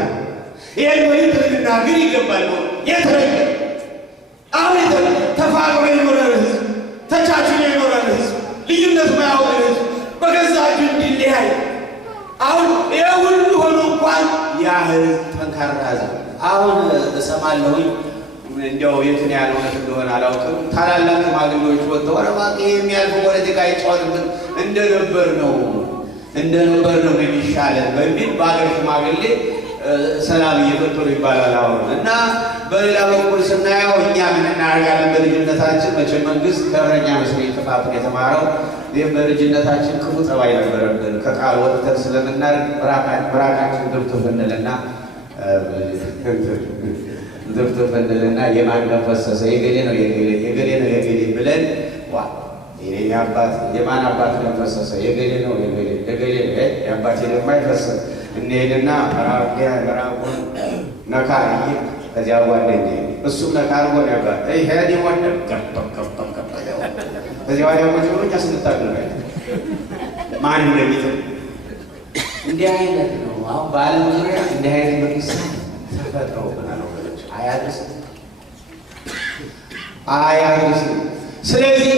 ይሄን ወይም ልናገር ይገባል ነው የተረገመ አሁን ተፋቅሮ የኖረ ሕዝብ ተቻችሎ የኖረ ሕዝብ ልዩነት ማያውቅ ሕዝብ በገዛ እጁ እንዲለያይ አሁን ይሄ ሁሉ ሆኖ እንኳን ያ ሕዝብ ጠንካራ ሕዝብ አሁን እሰማለሁኝ። እንዲያው የትን ያህል እውነት እንደሆነ አላውቅም። ታላላቅ ሽማግሌዎች ወጥተው ኧረ እባክህ የሚያልፍ ፖለቲካ አይጫወትብን እንደነበር ነው የሚሻለን በሚል በአገር ሽማግሌ ሰላም እየፈጠሩ ይባላል አሁን። እና በሌላ በኩል ስናየው እኛ ምን እናደርጋለን? በልጅነታችን መቼም መንግስት ከእረኛ መስሎኝ ጥፋቱን የተማረው ይህም በልጅነታችን ክፉ ጠባይ ነበረብን። ከቃል ወጥተን ስለምናደርግ ብራቃችን ድብትብ እንልና የማን ደም ፈሰሰ የገሌ ነው የገሌ ብለን አባት የማን አባት ደም ፈሰሰ የገሌ ነው የገሌ የአባቴ ደም አይፈሰስ እንሄድና ራቁን ነካ ከዚያ ጓደኛ እሱም ነካ አድርጎ ነበር ይሄድ ወንድም ከዚያ ዋዲያ ቁጭ ብሎ እኛ ስንታገል ማን እንደሚጥል እንዲህ አይነት ነው። አሁን በዓለም ዙሪያ እንዲህ አይነት መንግስት ተፈጥረውብናል ወገኖች። አያድርስም። ስለዚህ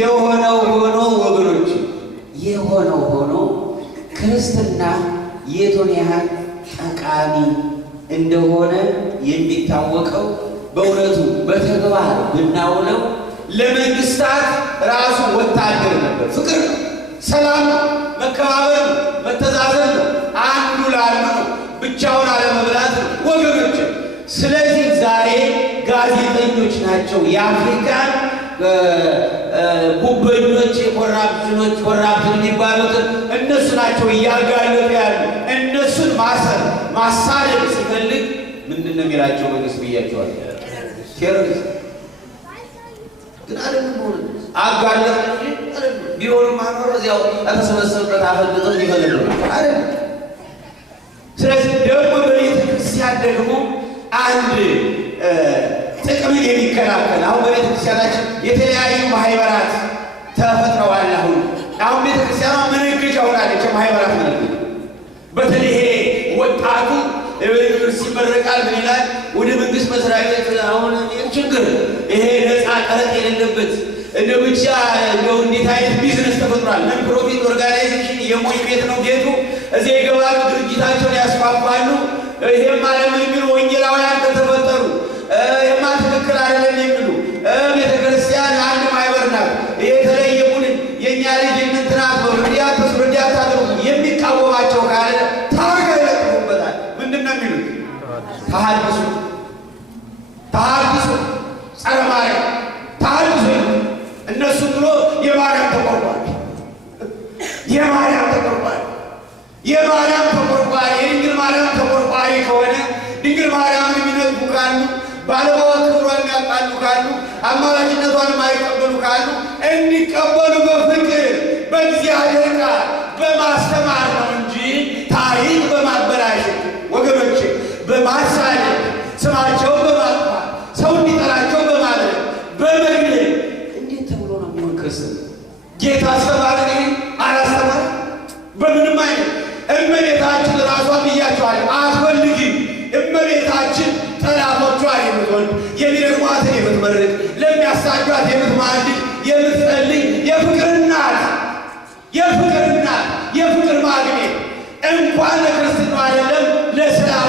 የሆነው ሆኖ ወገኖች የሆነው ሆኖ ክርስትና የቱን ያህል ጠቃሚ እንደሆነ የሚታወቀው በእውነቱ በተግባር ብናውለው ለመንግስታት ራሱ ወታደር ነበር። ፍቅር፣ ሰላም፣ መከባበር፣ መተዛዘን ነው። አንዱ ለአንዱ ነው። ብቻውን አለመብላት ነው ወገኖች። ስለዚህ ዛሬ ጋዜጠኞች ናቸው የአፍሪካን ጉበኞች፣ ኮራፕሽን የሚባሉትን እነሱ ናቸው እያጋለጡ ያሉ። እነሱን ማሳደድ ሲፈልግ ምንድን ነው የሚላቸው መንግስት ብያቸዋል? ቴሮሪስት ግን አይደለም። ሆነ አጋለጥ ቢሆንም አኖረ እዚያው ከተሰበሰበበት አፈልጠው ይፈልጉ አይደለም። ስለዚህ ደግሞ በቤተ ክርስቲያን ደግሞ አንድ ጥቅምን የሚከላከል አሁን በቤተ ክርስቲያናችን የተለያዩ ማህበራት ተፈጥረዋል። አሁን ቤተ ክርስቲያኗ መነገጃ ሆናለች። ማህበራት መነገጃ በተለይ ወጣቱ ዩኒቨርሲቲ ይመረቃል። ምን ይላል? ወደ መንግስት መስሪያ ቤት አሁን ችግር ይሄ ነፃ ቀረጥ የሌለበት እንደ ብቻ እንደው እንዴት አይነት ቢዝነስ ተፈጥሯል። ነን ፕሮፊት ኦርጋናይዜሽን የሞይ ቤት ነው ቤቱ። እዚያ ይገባሉ፣ ድርጅታቸውን ያስፋፋሉ። ይሄም ዓለም የሚሉ ወንጌላውያን ከተፈጠሩ ይሄማ ትክክል አይደለም የሚሉ ቤተ ክርስቲያን አንድ ማህበር ናት። የተለየ ቡድን የእኛ ልጅ የምንትናት በፍርዲያት ተስፍርዲያት ታደርጉ የሚቃወማቸው ካለ ታርጋ ይለጥፉበታል። ምንድን ነው የሚሉት? ተሐድሶ ጸረ ማርያም ተሐድሶ እነሱ ብሎ የማርያም ተቆርቋሪ የድንግል ማርያም ተቆርቋሪ ከሆነ ድንግል ማርያምን የሚነቅፉ ካሉ ባለማወቅ ክብሯን የሚያቃሉ ካሉ አማላጅነቷን የማይቀበሉ ካሉ እንዲቀበሉ በፍቅር በእግዚአብሔር ቃል በማስተማር ነው እንጂ ታሪክ በማበላሸት ወገኖች በማሳደድ ስማቸውን በማጥፋት ሰው እንዲጠላቸው በማድረግ በመግደል እንዴት ተብሎ ነው የሚሆን ክርስትና? ጌታ አስተማረ አላስተማረ? በምንም አይነት እመቤታችን ራሷን ብያቸዋል አትፈልጊም። እመቤታችን ጠላቶቿን የምትወድ የሚረግሟትን የምትመርቅ ለሚያሳጇት የምትማልድ የምትጸልይ የፍቅር እናት የፍቅር ማግኘት እንኳን ለክርስትና አይደለም ለእስላሙ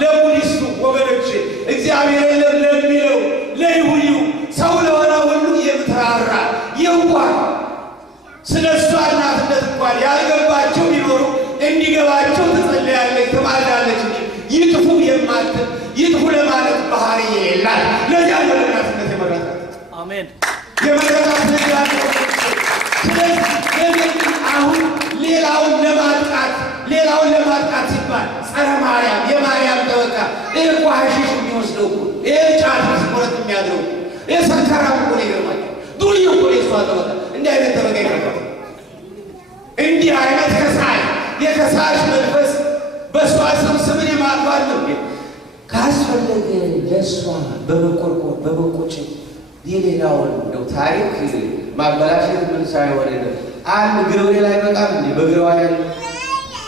ለቡዲስቱ ወገኖች እግዚአብሔር የለም ለሚለው ለይሁዲው ሰው ለሆነ ሁሉ የምትራራ የዋህ ትማልዳለች እንጂ ይጥፉ የማትል ይጥፉ ለማለት ባህሪ የሌላት ለዚያ ለእናትነት የመረጣት አሜን የመረጣት ነገር። ስለዚህ አሁን ሌላውን ለማጥቃት ሲባል ጸረ ማርያም የማርያም ተወቃ እኮ ሐሺሽ የሚወስደው ጫት ስፖርት የሚያድረው ሰካራም እኮ ነው። ይገርማቸው ዱርዬ እኮ የእሷ ተወቃ እንዲህ አይነት ተወቃ ይገርማል። እንዲህ አይነት የከሳሽ መንፈስ በእሷ ስምን የማጥፋት ነው። ካስፈለገ ለእሷ በመቆርቆር በመቆጨት የሌላውን እንደው ታሪክ ማበላሸት ምን ሳይሆን አንድ ገብርኤል አይበቃም እንዴ? በግረዋ ያለ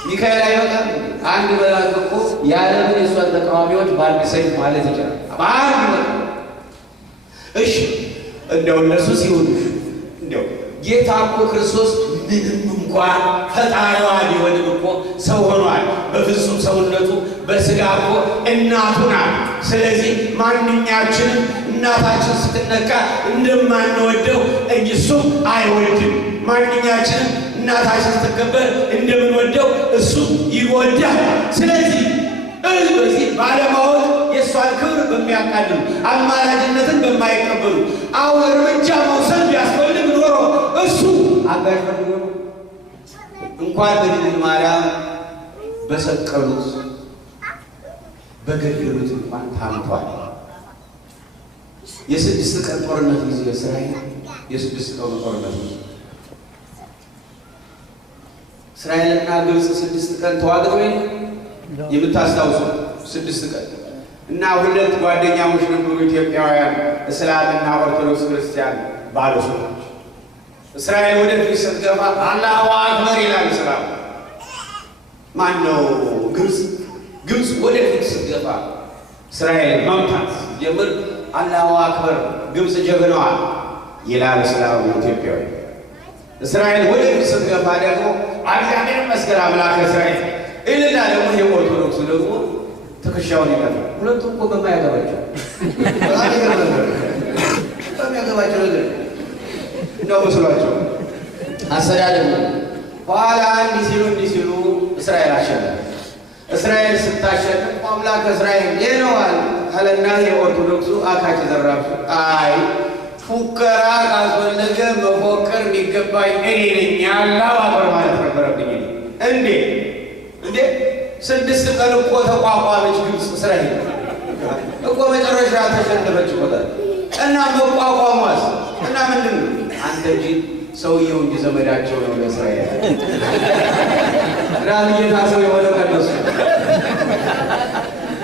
ሚካኤል አይበቃም? አንድ መልአክ እኮ የዓለምን የእሷን ተቃዋሚዎች በአንድ ሰይፍ ማለት ይችላል። በአንድ እሺ እንደው እነሱ ሲሆኑሽ እንደው ጌታ እኮ ክርስቶስ ምንም እንኳን ፈጣሪዋ ቢሆንም እኮ ሰው ሆኗል። በፍጹም ሰውነቱ በስጋ እኮ እናቱ ናት። ስለዚህ ማንኛችንም እናታችን ስትነካ እንደማንወደው እሱም አይወድም። ማንኛችንም እናታችን ስትከበር እንደምንወደው እሱ ይወዳል። ስለዚህ በዚህ ባለማወቅ የእሷን ክብር በሚያቃልሉ አማላጅነትን በማይቀበሉ አሁን እርምጃ መውሰድ ቢያስፈልግ ኖሮ እሱ አጋዥ ፈልጎ እንኳን በድንግል ማርያም በሰቀሉት በገደሉት እንኳን ታምቷል። የስድስት ቀን ጦርነት ጊዜ እስራኤል የስድስት ቀን ጦርነት እስራኤልና ግብፅ 6 ቀን ተዋግተው የምታስታውሱ 6 ቀን እና ሁለት ጓደኛሞች ነበሩ ኢትዮጵያውያን እስላምና ኦርቶዶክስ ክርስቲያን ባሎች ናቸው። እስራኤል ወደፊት ስትገባ አላሁ አክበር ይላል እስላም። ማን ነው? ግብፅ ወደፊት ስትገባ እስራኤል መምታት ጀምር አላሁ አክበር ግብፅ ጀግናዋ ይላል እስላም ኢትዮጵያዊ። እስራኤል ወደፊት ስትገባ ደግሞ እግዚአብሔር ይመስገን አምላከ እስራኤል እልና ደግሞ የኦርቶዶክሱ ደግሞ ትከሻውን ይላል። ሁለቱም እኮ በማያገባቸው ነገር እንደው መስሏቸው አሰዳደሙ ኋላ እንዲህ ሲሉ እስራኤል አሸነፈ። እስራኤል ስታሸንፍ አምላከ እስራኤል ይህ ነው አለና የኦርቶዶክሱ አካች ዘራፍ አይ ፉከራ ካስፈለገ መፎከር የሚገባኝ እኔ ነኝ ያላው አበር ማለት ነበረብኝ። እንዴ 6 ቀን እኮ ተቋቋመች ግብፅ እስራኤል እኮ መጨረሻ ተሸነፈች እኮ እና መቋቋሟስ እና ምንድን ነው? አንተ እንጂ ሰውየው እንጂ ዘመዳቸው ነው ለእስራኤል ራምዬና ሰው የሆነ ከነሱ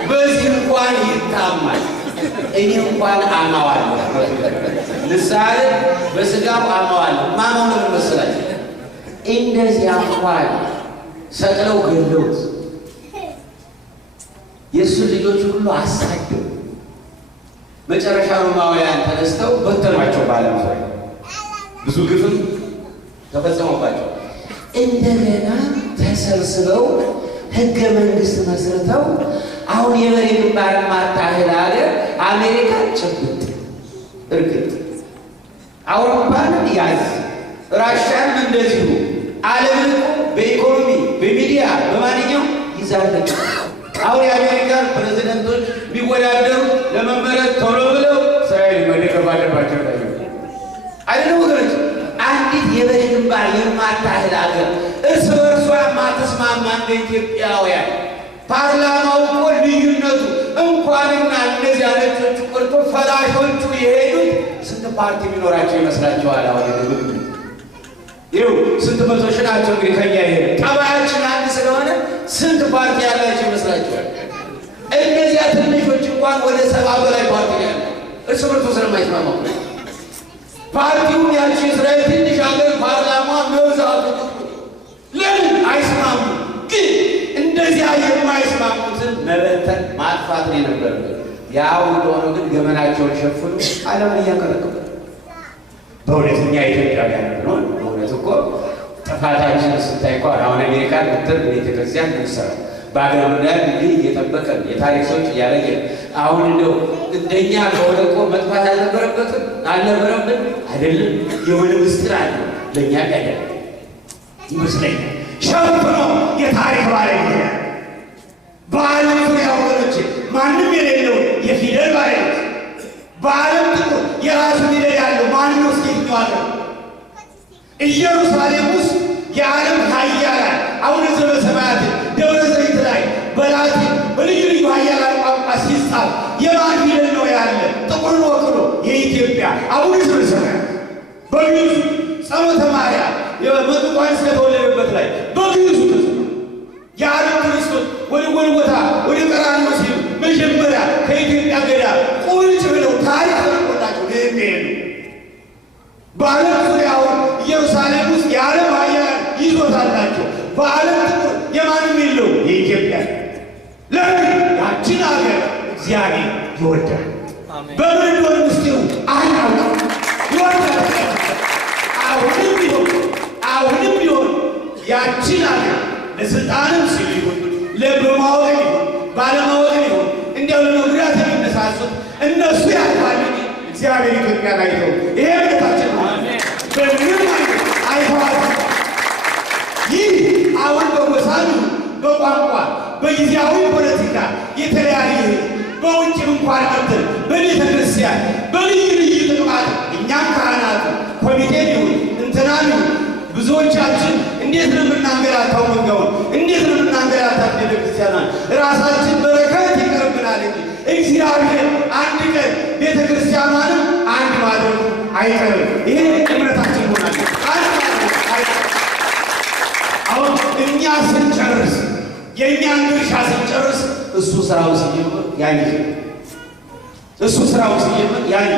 በዚህ እንኳን ይታማል። እኔ እንኳን አማዋለሁ ልሳለ በስጋው አማዋለሁ። ማማው ነው መሰላችሁ? እንደዚህ እንኳን ሰቅለው ገለውት የእሱ ልጆች ሁሉ አሳደው መጨረሻ ሮማውያን ተነስተው በተኗቸው። በዓለም ዙሪያ ብዙ ግፍም ተፈጸመባቸው። እንደገና ተሰብስበው ሕገ መንግሥት መስርተው አሁን የበሬ ግንባር ማታህል ሀገር አሜሪካ ጭብጥ እርግጥ አውሮፓንም ያዝ ራሽያንም እንደዚሁ ዓለምን በኢኮኖሚ በሚዲያ በማንኛውም ይዛለች። አሁን የአሜሪካን ፕሬዚደንቶች ቢወዳደሩ ለመመረጥ ቶሎ ብለው እስራኤል መደገፍ አለባቸው አይደለም ወገኖች? አንዲት የበሬ ግንባር የማታህል ሀገር እርስ በርሷ ማተስማማ እንደ ኢትዮጵያውያን ፓርላማው እኮ ልዩነቱ እንኳንና እነዚህ ነጮቹ ቀርቶ ፈላሾቹ የሄዱት ስንት ፓርቲ ቢኖራቸው ይመስላችኋል? አሁን ይኸው ስንት መቶ ሺህ ናቸው። እንግዲህ ከኛ ይሄ ጠባያችን አንድ ስለሆነ ስንት ፓርቲ ያላቸው ይመስላችኋል? እነዚያ ትንሾች እንኳን ወደ 70 በላይ ፓርቲ ያለ እርስ በርሱ ስለማይስማማ ፓርቲውን ያቺ እስራኤል ትንሽ ሀገር ፓርላማ መብዛቱ ለምን አይስማሙ? ግን እንደዚያ የማይስማሙትን መበተን ማጥፋት ነው የነበረበት። ያው እንደሆነ ግን ገመናቸውን ሸፍኑ ዓለምን እያንቀጠቀጡ በእውነተኛ ኢትዮጵያ ጋር ነው። በእውነት እኮ ጥፋታችን ስታይ እኮ አሁን አሜሪካን ብትር ቤተክርስቲያን ምንሰራ በአገር ጉዳይ እንዲህ እየጠበቀን የታሪክ ሰዎች እያለየን አሁን እንደው እንደኛ ከሆነ እኮ መጥፋት አልነበረበትም አልነበረብን አይደለም። የሆነ ምስጢር አለ ለእኛ ቀደ ይመስለኛል ሸፍኖ የታሪክ ባለቤት በዓለም ዙሪያ ወገኖች ማንም የሌለው የፊደል ባለቤት በዓለም ጥቁር የራሱ ፊደል ያለው ማንም ነው? እስኪ ይዋለው ኢየሩሳሌም ውስጥ የዓለም ኃያላን አቡነ ዘበሰማያት ደብረ ዘይት ላይ በላቲን በልዩ ልዩ ኃያላን ቋንቋ ሲጻፍ የማን ፊደል ነው ያለ? ጥቁርን ወክሎ የኢትዮጵያ አቡነ ዘበሰማያት በግዕዙ ጸሎተ ማርያም የመጥምቁ ዮሐንስ ከተወለደበት ላይ በግዕዙ የዓለም ክርስቶስ ወደ ጎልጎታ ወደ ቀራንዮ ሲሉ መጀመሪያ ከኢትዮጵያ ገዳም ቁልጭ ብለው ታሪክ ተነቆላቸው የሚሄዱ በዓለም ዙሪያውን ኢየሩሳሌም ውስጥ የዓለም ኃያላን ይዞታላቸው። በዓለም ጥቁር የማንም የለው የኢትዮጵያ። ለምን? ያችን ሀገር እግዚአብሔር ይወዳል። በምን እንደሆነ ምስጢሩ አናውቅም። ይወዳል። አሁንም ቢሆን ያችን ሀገር ለስልጣንም ሲሉ ይሁን ለበማወቅ ይሁን ባለማወቅ ይሁን እንዲያው ለመጉዳት የሚነሳሱት እነሱ ያልፋሉ። እግዚአብሔር ኢትዮጵያን አይተው ይሄ እምነታችን ነው። በምንም አይተዋል። ይህ አሁን በጎሳሉ በቋንቋ በጊዜያዊ ፖለቲካ የተለያየ በውጭም እንኳን መጥተን በቤተ ክርስቲያን በልዩ ልዩ ጥቅማት እኛም ካህናቱ ኮሚቴ ይሁን እንትናን ይሁን ብዙዎቻችን እንዴት ነው የምናንገላታው? መንጋውን እንዴት ነው የምናንገላታት? ቤተ ክርስቲያናን ራሳችን በረከት ይቀርብናል እንጂ እግዚአብሔር አንድ ቀን ቤተ ክርስቲያኗንም አንድ ማድረጉ አይቀርም። ይሄ እምነታችን ሆናል። አሁን እኛ ስንጨርስ የእኛን ድርሻ ስንጨርስ እሱ ስራው ሲጀምር ያን እሱ ስራው ሲጀምር ያን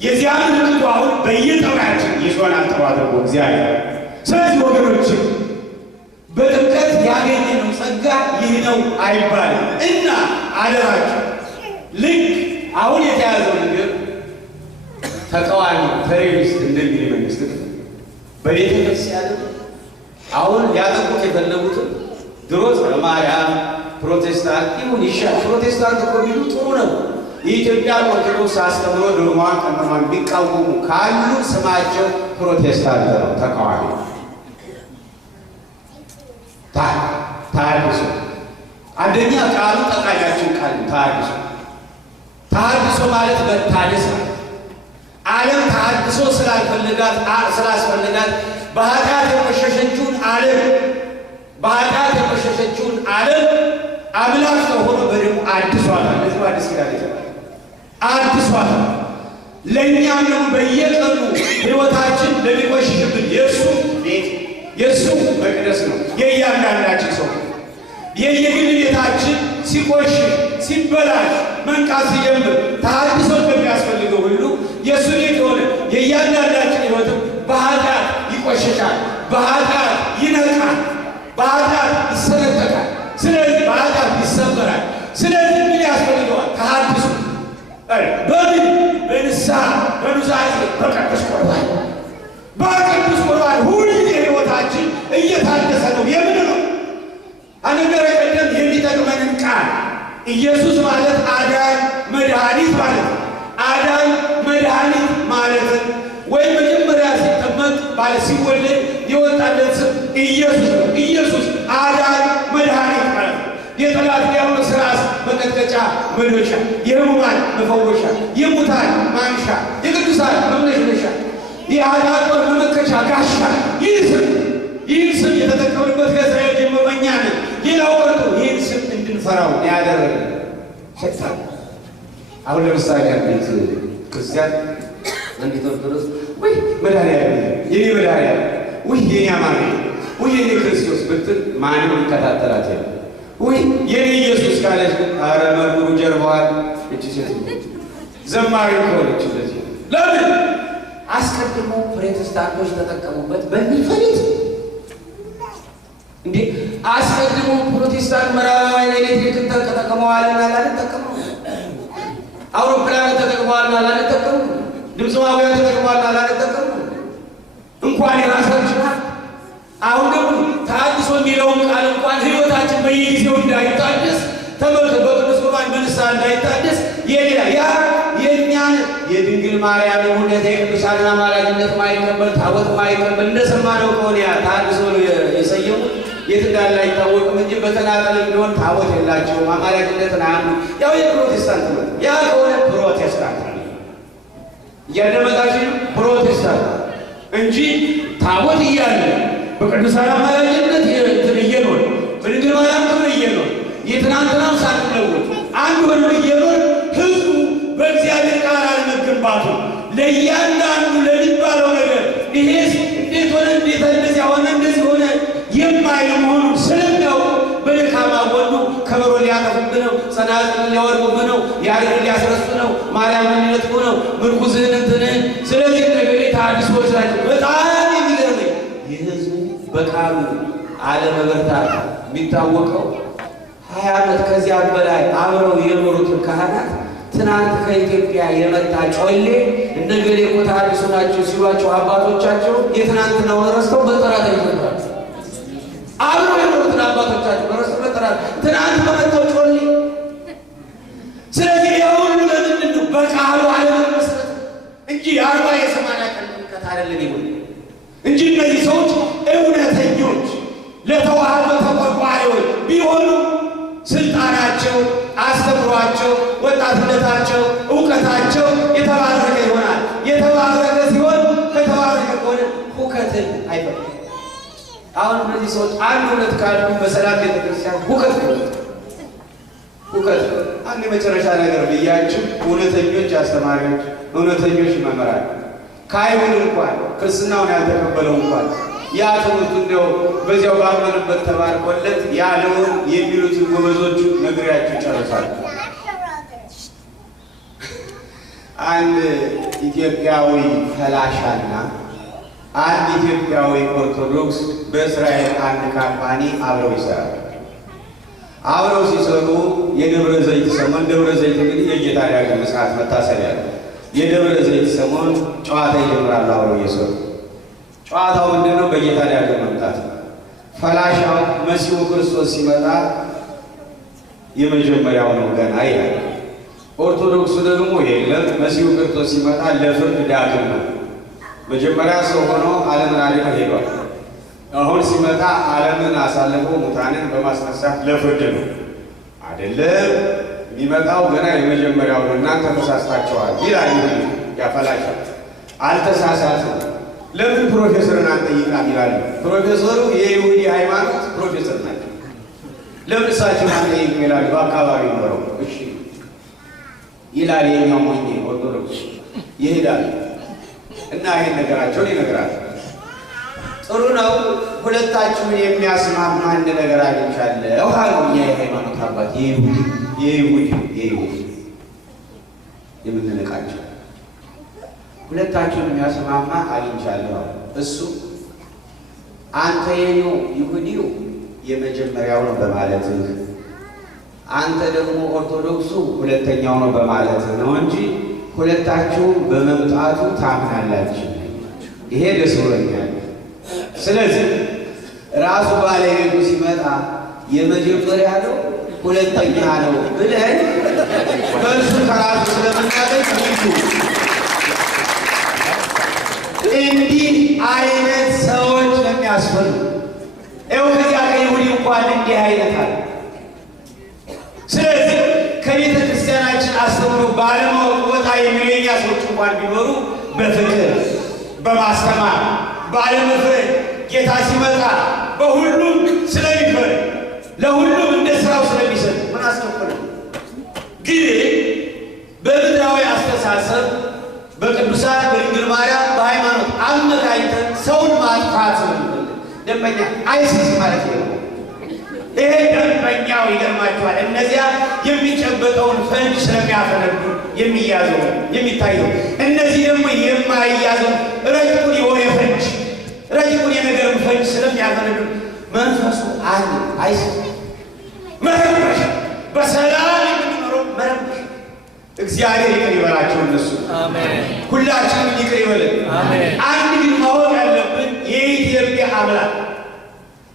የዚያን ምልክቱ አሁን በየጠባያችን ይዞናል ተባረኩ እግዚአብሔር። ስለዚህ ወገኖች በጥምቀት ያገኘነው ጸጋ ይህ ነው አይባልም እና አደራችሁ ልክ አሁን የተያዘው ነገር ተቃዋሚ ቴሮሪስት እንደሚል መንግስት በቤተ ክርስቲያን አሁን ሊያጠቁት የፈለጉትን ድሮ ጸረ ማርያም ፕሮቴስታንት ይሁን ይሻል ፕሮቴስታንት እኮ ቢሉ ጥሩ ነው። የኢትዮጵያ ኦርቶዶክስ አስተምሮ ድርሟን ቀመማን ቢቃወሙ ካሉ ስማቸው ፕሮቴስታንት ነው። ተቃዋሚ ታድሶ አንደኛ ቃሉ ጠቃሚያችን ቃል ታድሶ ታድሶ ማለት መታደስ ነው። ዓለም ታድሶ ስላስፈልጋት በኃጢአት የቆሸሸችውን ዓለም አምላክ ከሆነ በደሙ አድሷታል። ለዚህ አዲስ ኪዳን ይላል አድሷታል። ለእኛም ደግሞ በየቀኑ ሕይወታችን ለሚቆሽሽብን የእሱ ቤት የእሱ መቅደስ ነው። የእያንዳንዳችን ሰው የየግል ቤታችን ሲቆሽሽ ሲበላሽ መንቃት ሲጀምር ተሐድሶ በሚያስፈልገው ሁሉ የእሱ ቤት የሆነ የእያንዳንዳችን ሕይወትም በኃጢአት ይቆሸሻል፣ በኃጢአት ይነቃል፣ በኃጢአት ይሰነጠቃል። ስለዚህ በኃጢአት ይሰበራል። ስለዚህ ምን ያስፈልገዋል? ተሐድሶ በምን በንስሐ በኑዛዜ በቅዱስ ቁርባን በቅዱስ ቁርባን ሁልጊዜ ሕይወታችን እየታደሰ ነው። የምን ነው አነገረ ቀደም የሚጠቅመንን ቃል ኢየሱስ ማለት አዳኝ መድኃኒት ማለት አዳኝ መድኃኒት ማለትን ወይ መጀመሪያ ሲጠመቅ ማለት ሲወለድ የወጣለት ስም ኢየሱስ ነው። ኢየሱስ አዳኝ መድኃኒት ማለት የጠላት ዲያብሎስ ራስ መቀጥቀጫ መዶሻ፣ የሕሙማን መፈወሻ፣ የሙታን ማንሻ፣ የቅዱሳን መምለሻ፣ የኃጢአት መመከቻ ጋሻ። ይህን ስም የተጠቀምንበት ከእስራኤል ጀምሮ እኛ ነን። ሌላው ቀርቶ ይህን ስም እንድንፈራው ያደረገ ሰይጣን። አሁን ለምሳሌ አንዲት ክርስቲያን አንዲት ኦርቶዶክስ ወይ መድኃኒዓለም የኔ መድኃኒዓለም ወይ የኔ አማኔ ወይ የኔ ክርስቶስ ብትል ማንም ይከታተላት የለም። ወይ የኔ ኢየሱስ ካለች ግን ኧረ መርምሩ ጀርባዋል። እቺ ሴት ዘማሪ ከሆነች እንደዚህ ለምን አስቀድሞ ፕሮቴስታንቶች ተጠቀሙበት በሚል ፈሊጥ እንዴ? አስቀድሞ ፕሮቴስታንት ምዕራባውያን ኤሌክትሪክን ተጠቅመዋልና አላልተጠቀሙ፣ አውሮፕላን ተጠቅመዋልና አላልተጠቀሙ፣ ድምፅ ማጉያ ተጠቅመዋልና አላልተጠቀሙ። እንኳን የራሳችን አሁን ደግሞ ተሐድሶ የሚለውን ቃል እንኳን ሕይወታችን በየጊዜው እንዳይታደስ ተመልከት፣ በቅዱስ ቁርባን በንስሐ እንዳይታደስ የሌላ ያ የእኛን የድንግል ማርያም ውለታ የቅዱሳንን አማላጅነት ማይቀበል ታቦት ማይቀበል እንደሰማነው ከሆነ ያ ተሐድሶ የሰየሙት የት እንዳለ አይታወቅም እንጂ በተናጠል ቢሆን ታቦት የላቸውም። አማላጅነትን አንዱ ያው የፕሮቴስታንት ነው። ያ ከሆነ ፕሮቴስታንት ነው እያደመጣችሁ ፕሮቴስታንት እንጂ ታቦት እያለ በቅዱሳን አማላጅነት እየኖር በድንግል ማርያም ክብር እየኖር የትናንትናው ሳንለውጥ አንድ ሆነን እየኖር ህዝቡ በእግዚአብሔር ቃል አለመገንባቱ ለእያንዳንዱ ለሚባለው ነገር ይሄስ እንዴት ሆነ እንዴት እንደዚህ ሆነ እንደዚህ ሆነ የማይል መሆኑን ስለሚያውቁ በደካማ ጎኑ ከበሮ ሊያጠፉብህ ነው፣ ጸናጽል ሊያወርቡብህ ነው፣ ያሬድ ሊያስረሱ ነው፣ ማርያምን ሊነጥቁ ነው፣ ምርኩዝህን እንትንህን። ስለዚህ ነገር ተሐድሶች ናቸው። በጣም የሚገርመኝ የህዝቡ በቃሉ አለመበርታት የሚታወቀው 20 ዓመት ከዚያ በላይ አብረው የኖሩትን ካህናት ትናንት ከኢትዮጵያ የመጣ ጮሌ እነገሌ እኮ ተሐድሶ ናቸው ሲሏቸው አባቶቻቸው የትናንትናውን ረስተው በጠራት ይመጣሉ። አብረው የኖሩትን አባቶቻቸው ረስተው በጠራት ትናንት በመጣው ጮሌ። ስለዚህ የሁሉ ለምንድን ነው? በቃሉ አለመመስረት እንጂ 40 የ80 ቀን ጥምቀት አይደለም ይሆን እንጂ እነዚህ ሰዎች እውነተኞች ለተዋህዶ ተቆርቋሪዎች ቢሆኑ ስልጣናቸው፣ አስተምሯቸው፣ ወጣትነታቸው፣ እውቀታቸው የተባረከ ይሆናል። የተባረከ ሲሆን ከተባረከ ከሆነ ሁከትን አይፈቅድም። አሁን እነዚህ ሰዎች አንድ እውነት ካሉ በሰላም ቤተክርስቲያን ሁከት ነው። ሁከት አንድ የመጨረሻ ነገር ብያችሁ፣ እውነተኞች አስተማሪዎች፣ እውነተኞች መምህራን ከአይሁድ እንኳን ክርስትናውን ያልተቀበለው እንኳን ያ ትምህርቱ እንደው በዚያው ባመነበት ተባርኮለት ያለውን የሚሉትን ጎበዞቹ ነግሬያችሁ ጨርሳለሁ። አንድ ኢትዮጵያዊ ፈላሻና አንድ ኢትዮጵያዊ ኦርቶዶክስ በእስራኤል አንድ ካምፓኒ አብረው ይሰራሉ። አብረው ሲሰሩ የደብረ ዘይት ሰሞን፣ ደብረ ዘይት እንግዲህ የጌታ ዳግም ምጽአት መታሰቢያ ነው። የደብረ ዘይት ሰሞን ጨዋታ ይጀምራሉ አብረው እየሰሩ። ጨዋታው ምንድነው? በጌታ ዳግም መምጣት ነው። ፈላሻው መሲሁ ክርስቶስ ሲመጣ የመጀመሪያው ነው ገና ይላል። ኦርቶዶክሱ ደግሞ የለም መሲሁ ክርስቶስ ሲመጣ ለፍርድ ዳግም ነው። መጀመሪያ ሰው ሆኖ ዓለምን አድኖ ሄዷል። አሁን ሲመጣ ዓለምን አሳልፎ ሙታንን በማስነሳት ለፍርድ ነው። አይደለም የሚመጣው ገና የመጀመሪያው ነው፣ እናንተ ተሳስታችኋል ይላል። ያፈላሻው አልተሳሳትም። ለምን ፕሮፌሰርን አንጠይቃም ይላሉ። ፕሮፌሰሩ የይሁዲ ሃይማኖት ፕሮፌሰር ናቸው። ለምን እሳቸውን አንጠይቅም ይላሉ። በአካባቢ ኖረው እሺ ይላል። የኛው ሞኝ ኦርቶዶክስ ይሄዳል እና ይሄን ነገራቸውን ይነግራል። ጥሩ ነው፣ ሁለታችሁን የሚያስማማ አንድ ነገር አግኝቻለሁ አሉ። የሃይማኖት አባት የይሁዲ የምንነቃቸው ሁለታችሁን የሚያስማማ አግኝቻለሁ። እሱ አንተ የኔው ይሁዲው የመጀመሪያው ነው በማለትህ፣ አንተ ደግሞ ኦርቶዶክሱ ሁለተኛው ነው በማለትህ ነው እንጂ ሁለታችሁ በመምጣቱ ታምናላችሁ። ይሄ ደስ ብሎኛል። ስለዚህ ራሱ ባለቤቱ ሲመጣ የመጀመሪያ ነው ሁለተኛ ነው ብለን በእሱ ከራሱ ስለምናገኝ እንዲህ አይነት ሰዎች ለሚያስፈልጉ ይኸው ከዚያ ከይሁዲ እንኳን እንዲህ አይነት አለ። ስለዚህ ከቤተ ክርስቲያናችን አስተምሮ ባለማወቅ ወጣ የሚለኛ ሰዎች እንኳን ቢኖሩ በፍቅር በማስተማር ባለመፍረድ ጌታ ሲመጣ በሁሉም ስለሚፈርድ ለሁሉም እንደ ስራው ስለሚሰጥ ምን አስከፈለ? ግን በምድራዊ አስተሳሰብ በቅዱሳን በድንግል ማርያም በሃይማኖት አመካኝተን ሰውን ማጥፋት ስለሚፈልግ ደንበኛ አይሲስ ማለት ነው። ይሄ ደንበኛው ይገርማችኋል። እነዚያ የሚጨበጠውን ፈንጅ ስለሚያፈነዱ የሚያዘው የሚታየው፣ እነዚህ ደግሞ የማይያዘው ረጅቁን የሆነ ፈንጅ ረጅቁን የነገርን ፈንጅ ስለሚያፈነዱ መንፈሱ አንድ አይሲስ መረበሽ፣ በሰላም የምንኖረው መረበሽ። እግዚአብሔር ይቅር ይበላቸው እነሱ። አሜን። ሁላችንም ይቅር ይበለን። አሜን። አንድ ግን ማወቅ ያለብን የኢትዮጵያ አምላክ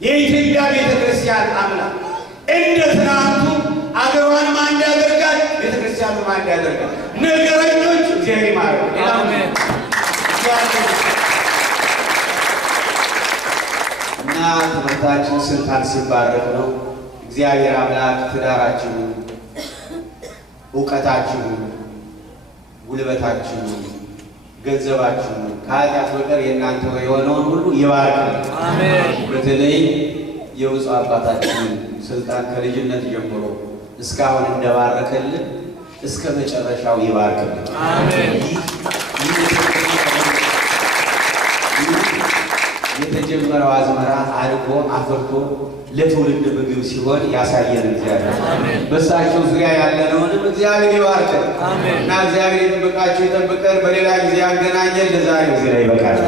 የኢትዮጵያ ቤተክርስቲያን አምላክ እንደ ትናንቱ አገሯን ማን ያደርጋል? ቤተክርስቲያኑ ማን ያደርጋል? ነገረኞች እግዚአብሔር ይማረው። አሜን። እና ትምህርታችን ስልጣን ሲባረክ ነው። እግዚአብሔር አምላክ ትዳራችሁን፣ እውቀታችሁን፣ ጉልበታችሁን፣ ገንዘባችሁን ከኃጢአት በቀር የእናንተ የሆነውን ሁሉ ይባርክ። አሜን። በተለይ የብፁዕ አባታችን ስልጣን ከልጅነት ጀምሮ እስካሁን እንደባረከልን እስከ መጨረሻው ይባርክልን። አሜን። የተጀመረው አዝመራ አድጎ አፍርቶ ለትውልድ ምግብ ሲሆን ያሳየን እግዚአብሔር። በእሳቸው ዙሪያ ያለነውንም እግዚአብሔር ይባርከን እና እግዚአብሔር ይጠብቃቸው፣ ይጠብቀን። በሌላ ጊዜ ያገናኘን። ለዛሬው ጊዜ ላይ ይበቃል።